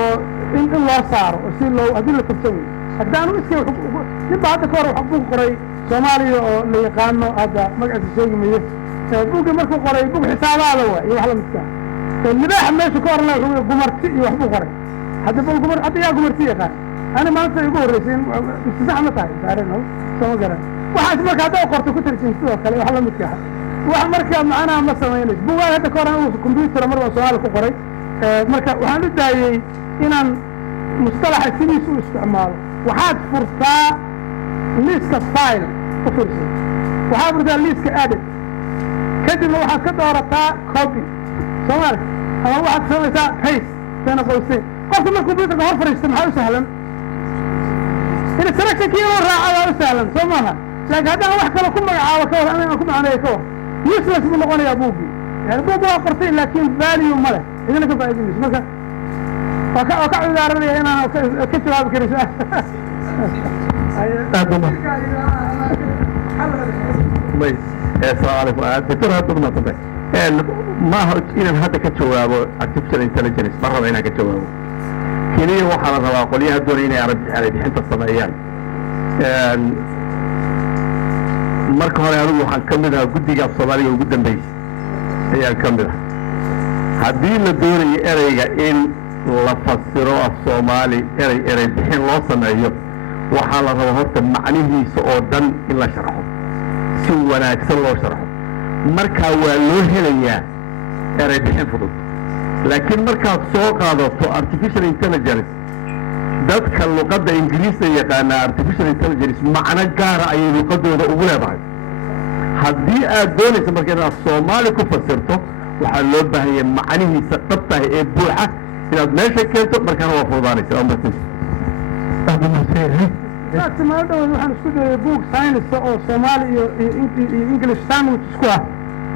oo in loo saaro oo si loo haddii la tarjamo haddaan iska nin baa hadda ka hor wax buu qoray Soomaaliya oo la yaqaano hadda magaciisa sheegi mayo buugga markuu qoray buug xisaabaada waa iyo wax la midka libaaxa meesha ka horna wuxuu gumarti iyo wax buu qoray hadda bal gumar hadda yaa gumarti yaqaan ana maanta igu horreysay sax ma tahay daarano soo garan waxaas marka hadda qorto ku tarjin sidoo kale wax la midka wax marka macnaha ma sameynay buugga hadda ka horna uu computer mar waa Soomaali ku qoray marka waxaan u daayay inaan mustalaxa sidiisa u isticmaalo waxaad furtaa liiska file u fursa waxaad furtaa liiska edit kadibna waxaad ka doorataa copy Soomaali ama waxaad samaysaa paste sana qoysay qofka markuu computerka hor fariisto maxaa u sahlan in instruction-kii loo raaco waa u sahlan soo maaha laakiin haddaan wax kale ku magacaabo ka war aniga ku macneeyo ka war useless buu noqonayaa buuggii yani buugga waa qortay laakiin value ma leh idina ka faa'iidayso marka waa ka cudaaranaya inaan ka jawaabi karin السلام عليكم دكتور هذا ما صدق ما هو إن هذا كجوابه artificial intelligence مرة بينها كجوابه كليه وحنا ربا قولي هدول إني على بحنت الصناعيان marka hore anigu waxaan ka mid ahaa guddiga Soomaaliga ugu dambeeyay ayaan ka mid ahaa haddii la doonayo ereyga in la fasiro af Soomaali erey bixin loo sameeyo waxaa la rabaa horta macnihiisa oo dhan in la sharaxo si wanaagsan loo sharaxo markaa waa loo helayaa erey bixin fudud laakiin markaad soo qaadato artificial intelligence dadka luqadda ingiriiska yaqaana artificial intelligence macno gaara ayay luqadooda ugu leedahay haddii aad doonayso marka inaad Soomaali ku fasirto waxaa loo baahan yahay macnihiisa dhabta ee buuxa inaad meesha keento markaana waa fududaanaysa ما دون waxaan isku dayay book science oo Soomaali iyo English sandwich isku ah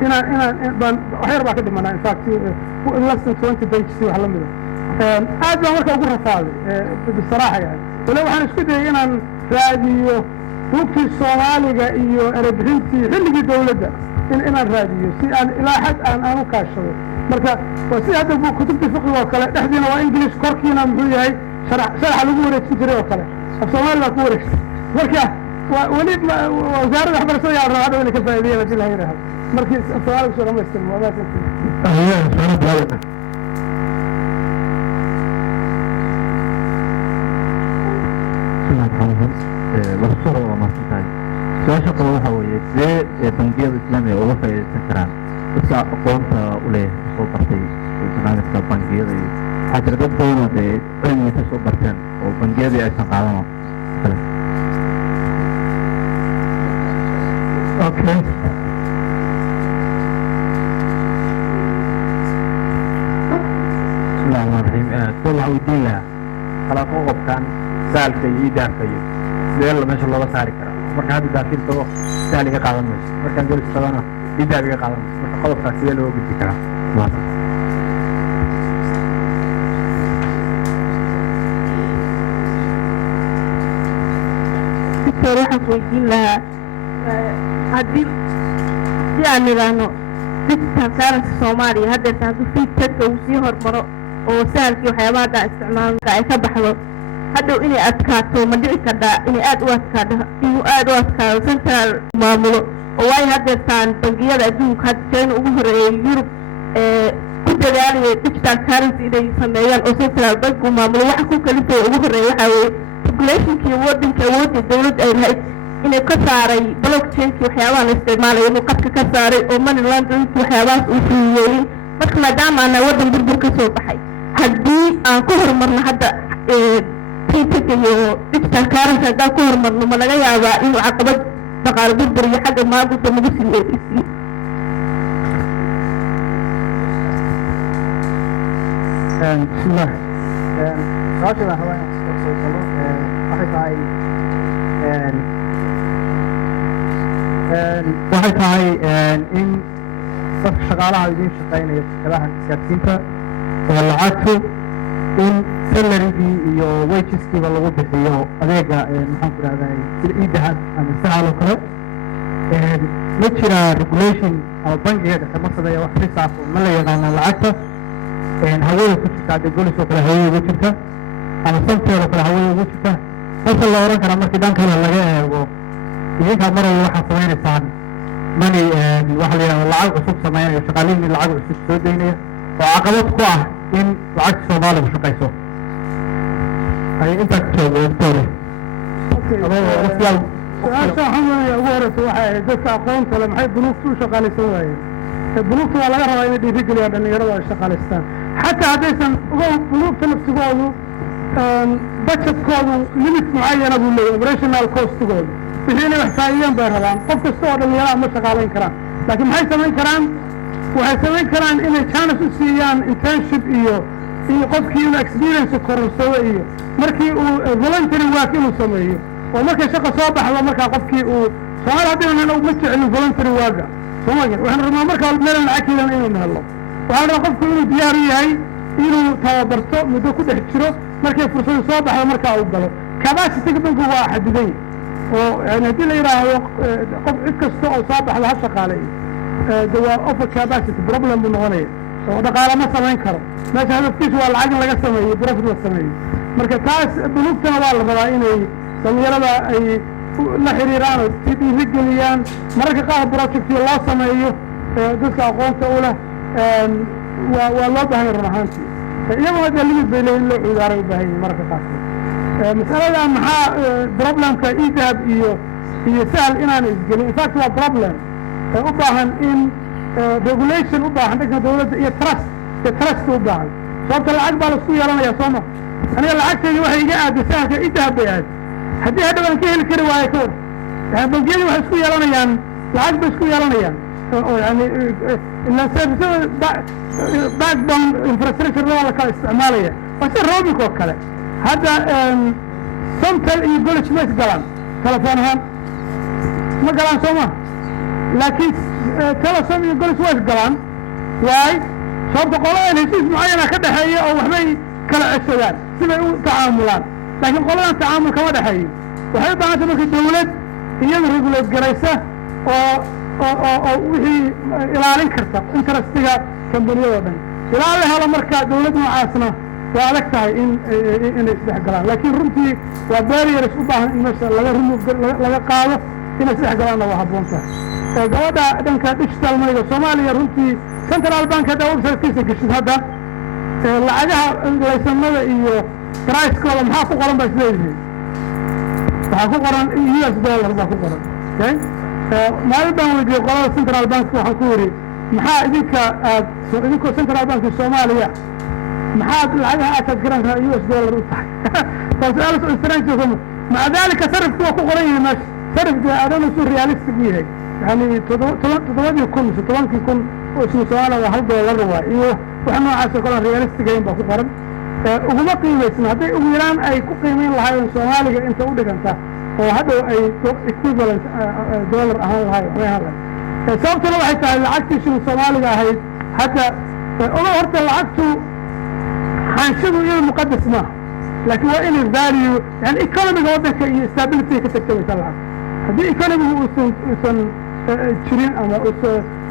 inaan waxyar baa ka dhimanaa in fact less than 20 pages wax la mid ah aad baan markaa ugu rafaaday bisaraaxa yahay wala waxaan isku dayay inaan raadiyo buugtii Soomaaliga iyo erebrintii xilligii dawladda inaan raadiyo si aan ilaa xad aan u kaashado marka waa si hadda kutubta fiqh oo kale dhexdiina waa English korkiina muxuu yahay sharax lagu wareegsan jiray oo kale Soomaali baa ku wareegsan marka wali wasaaradda waxbarashada yaa rabaa inay ka faa'iideeyaan hadii la yiraahdo markii Soomaaliga soo dhameystirmo waa baasan والصورة ومرتبطة سؤال شكرا وحوية زي بنجية الإسلامية ووفا يستكران بس أقوانت أوليه سوء برتي وكذلك كبنجية حاجة ضد دولة دي علمي تسوء برتين وبنجية دي أيضا قادمة اوكي بسم الله الرحمن الرحيم كل عودين لها خلاص وقف كان سالك يدار فيه مeel meesha looga saari karaa marka hadda daafirto saaliga qaadan mayso markaan dul istabana idaabiga qaadan marka qodobkaas sidee loo gudbi karaa دكتور waxaan weydiin lahaa haddii si aan nidhaahno digital currency Soomaaliya haddeerta hadduu feedback uu sii hormaro oo saalkii waxyaabaha hadda isticmaalka ay ka baxdo hadhow inay adkaato ma dhici kartaa inay aad u adkaado inuu aad u adkaado central maamulo oo way haddeertaan bangiyada adduunka hadda China ugu horeeyay Yurub ku dadaalaya digital currency inay sameeyaan oo central bank uu maamulo waxa ku kalifay ugu horeeyay waxa weeye regulationkii waddanka awoodda dawladda ay lahayd inay ka saaray blockchain-kii waxyaabaha la isticmaalayo inuu qadka ka saaray oo money laundering waxyaabahaas uu fuliyeeyey marka maadaama aan waddan burbur ka soo baxay haddii aan ku horumarno hadda fintech iyo digital currency haddaan ku horumarno ma laga yaabaa inuu caqabad dhaqaale burbur iyo xagga maamulka nagu siiyeysiiyo bismillah su'aasha baan rabaa inaan soo galo waxay tahay in dadka shaqaalaha idiin shaqeynaya shirkadaha isgaadhsiinta lacagtu in salarigii iyo wageskiiba lagu bixiyo adeega maxaan ku rahday sida iidahab ama saal oo kale ma jira regulation ama bangiga dhexe ma sameeya wax risaaf ma la yaqaana lacagta hawada ku jirta hadda golis oo kale hawada ugu jirta ama samteel oo kale hawada ugu jirta halka la oran karaa markii dhan kale laga eego idinkaa mar walba waxaad sameynaysaan money waxa la yidhahdo lacag cusub sameynaya shaqaalihiin lacag cusub soo daynaya oo caqabad ku ah in lacagta soomaaligu shaqayso ay intaa ku joogo doctore su-aasha xumaya ugu horeysa waxay ahayd dadka aqoonta le maxay bunuugta u shaqaalaysan waayeen bunuugta waa laga rabaa inay dhiirigeliyaan dhallinyarada ay shaqaalaystaan xataa haddaysan bunuugta naftigoodu budgetkoodu limit mucayana buu leeyahy operational costigoodu wixii inay wax faa'iideen bay rabaan qof kasta oo dhallinyaraha ma shaqaalayn karaan laakiin maxay samayn karaan waxay samayn karaan inay chance u siiyaan internship iyo qofkii inuu experience kororsado iyo markii uu voluntary work inuu sameeyo oo markay shaqa soo baxdo markaa qofkii uu Soomaali haddii ma jeclin voluntary work Soomaaliya waxaan rabnaa markaa meel lacag helan inuu helo waxaan rabaa qofku inuu diyaar u yahay inuu tababarto muddo ku dhex jiro markay fursad soo baxdo markaa uu galo capacity banku waa xadidan oo yani haddii la yiraahdo qof cid kasta oo soo baxdo ha shaqaaleeyo waa offer capacity problem buu noqonaya oo dhaqaale ma samayn karo meesha hadafkiisu waa lacag in laga sameeyo profit la sameeyo marka taas bunuugtana waa la rabaa inay dhalinyarada ay la xiriiraan oo si dhiirigeliyaan mararka qaar projectyo loo sameeyo dadka aqoonta u leh waa loo baahan yahay run ahaantii iyaguna dee limid bay leeyihin loo cudaaray u baahan yihin mararka qaarkood masalada maxaa problemka idahab iyo sahal inaan isgelin in fact waa problem u baahan in regulation u baahan dhanka dawladda iyo trust u baahan sababta lacag baa laisku yeelanaya soo ma aniga lacagtayda waxay iga aaday sahalka idahab bay ahayd haddii hadhow aan ka heli kari waayo ka war bangiyadii waxay isku yeelanayaan lacag bay isku yeelanayaan oo yani ila servicada backbone infrastructure waa la kala isticmaalaya waa sida robic oo kale hadda somtal iyo golis ma isgalaan telefoon ahaan ma galaan soo ma laakiin telesom iyo golis waa isgalaan waay sababta qoladan heshiis mucayana ka dhexeeya oo waxbay kala ceshadaan sibay u tacaamulaan laakiin qoladan tacaamul kama dhexeeyo waxay u baahantay marka dawlad iyadu regulate garaysa oo wixii ilaalin karta interestiga kambaniyada dhan ilaa la helo marka dawlad noocaasna waa adag tahay inay isdhex galaan laakiin runtii waa barriers u baahan in meesha laga qaado inay isdhex galaanna waa habboon tahay gabadha dhanka digital moneyga Soomaaliya runtii central bank hadda website-kiisa geshid hadda lacagaha laysanada iyo price-kooda maxaa ku qoran baa isleeyihiin waxaa ku qoran US dollar baa ku qoran okay maalin baan weydiiyey qolada central bank waxaan ku yidhi maxaa idinkoo central bank Soomaaliya maxaad lacagaha aad garan US dollar u tahay waa su-aal soo istiraantiisa maca dalika sarifku waa ku qoran yahay meesha sarifka aadana suu realistic u yahay yani 7,000 oo ismu Soomaaliya waa $1 waa iyo wax noocaas oo kale realistic ayn baa ku qoran uguma qiimaysna hadday ugu yaraan ay ku qiimayn lahaayeen Soomaaliga inta u dhiganta oo hadhow ay equivalent dollar ahaan lahaayeen sababtuna waxay tahay lacagtii shilin Soomaaliga ahayd hadda horta lacagtu xaanshadu iyadu muqadas maaha laakiin waa inay value yani economiga waddanka iyo stability ka tagtabaysa lacag haddii economigu uusan jirin ama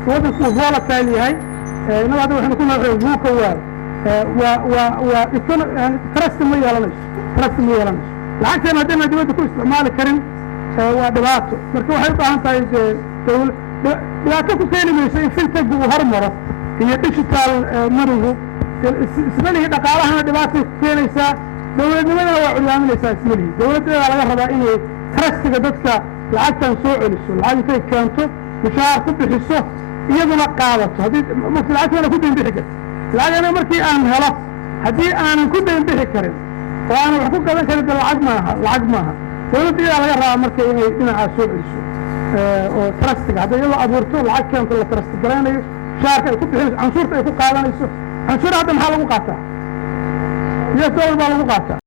waddanku uu volatile yahay inaba hadda waxaynu ku noocay vuuka waa trust ma yeelanayso lacagteena haddayna dibadda ku isticmaali karin waa dhibaato marka waxay u baahan tahay dhibaato ku keeni mayso in fintech uu hormaro iyo digital manigu ismalihi dhaqaalahana dhibaatay ku keenaysaa dowladnimadana waa curyaaminaysaa ismalihi dowladdeeda laga rabaa inay trustiga dadka lacagtan soo celiso lacag intay keento mushaar ku bixiso iyaduna qaadato haddii lacagtana ku dayn bixi karto lacagana markii aan helo haddii aanan ku dayn bixi karin oo aanan wax ku gadan karin de lacag maaha dowladdeeda laga rabaa marka inay dhinacaa soo celiso oo trustiga hadday iyadoo abuurto lacag keento la trust garaynayo mushaarka ay ku bixinayso canshuurta ay ku qaadanayso canshuur hadda maxaa lagu qaataa US dollar baa lagu qaataa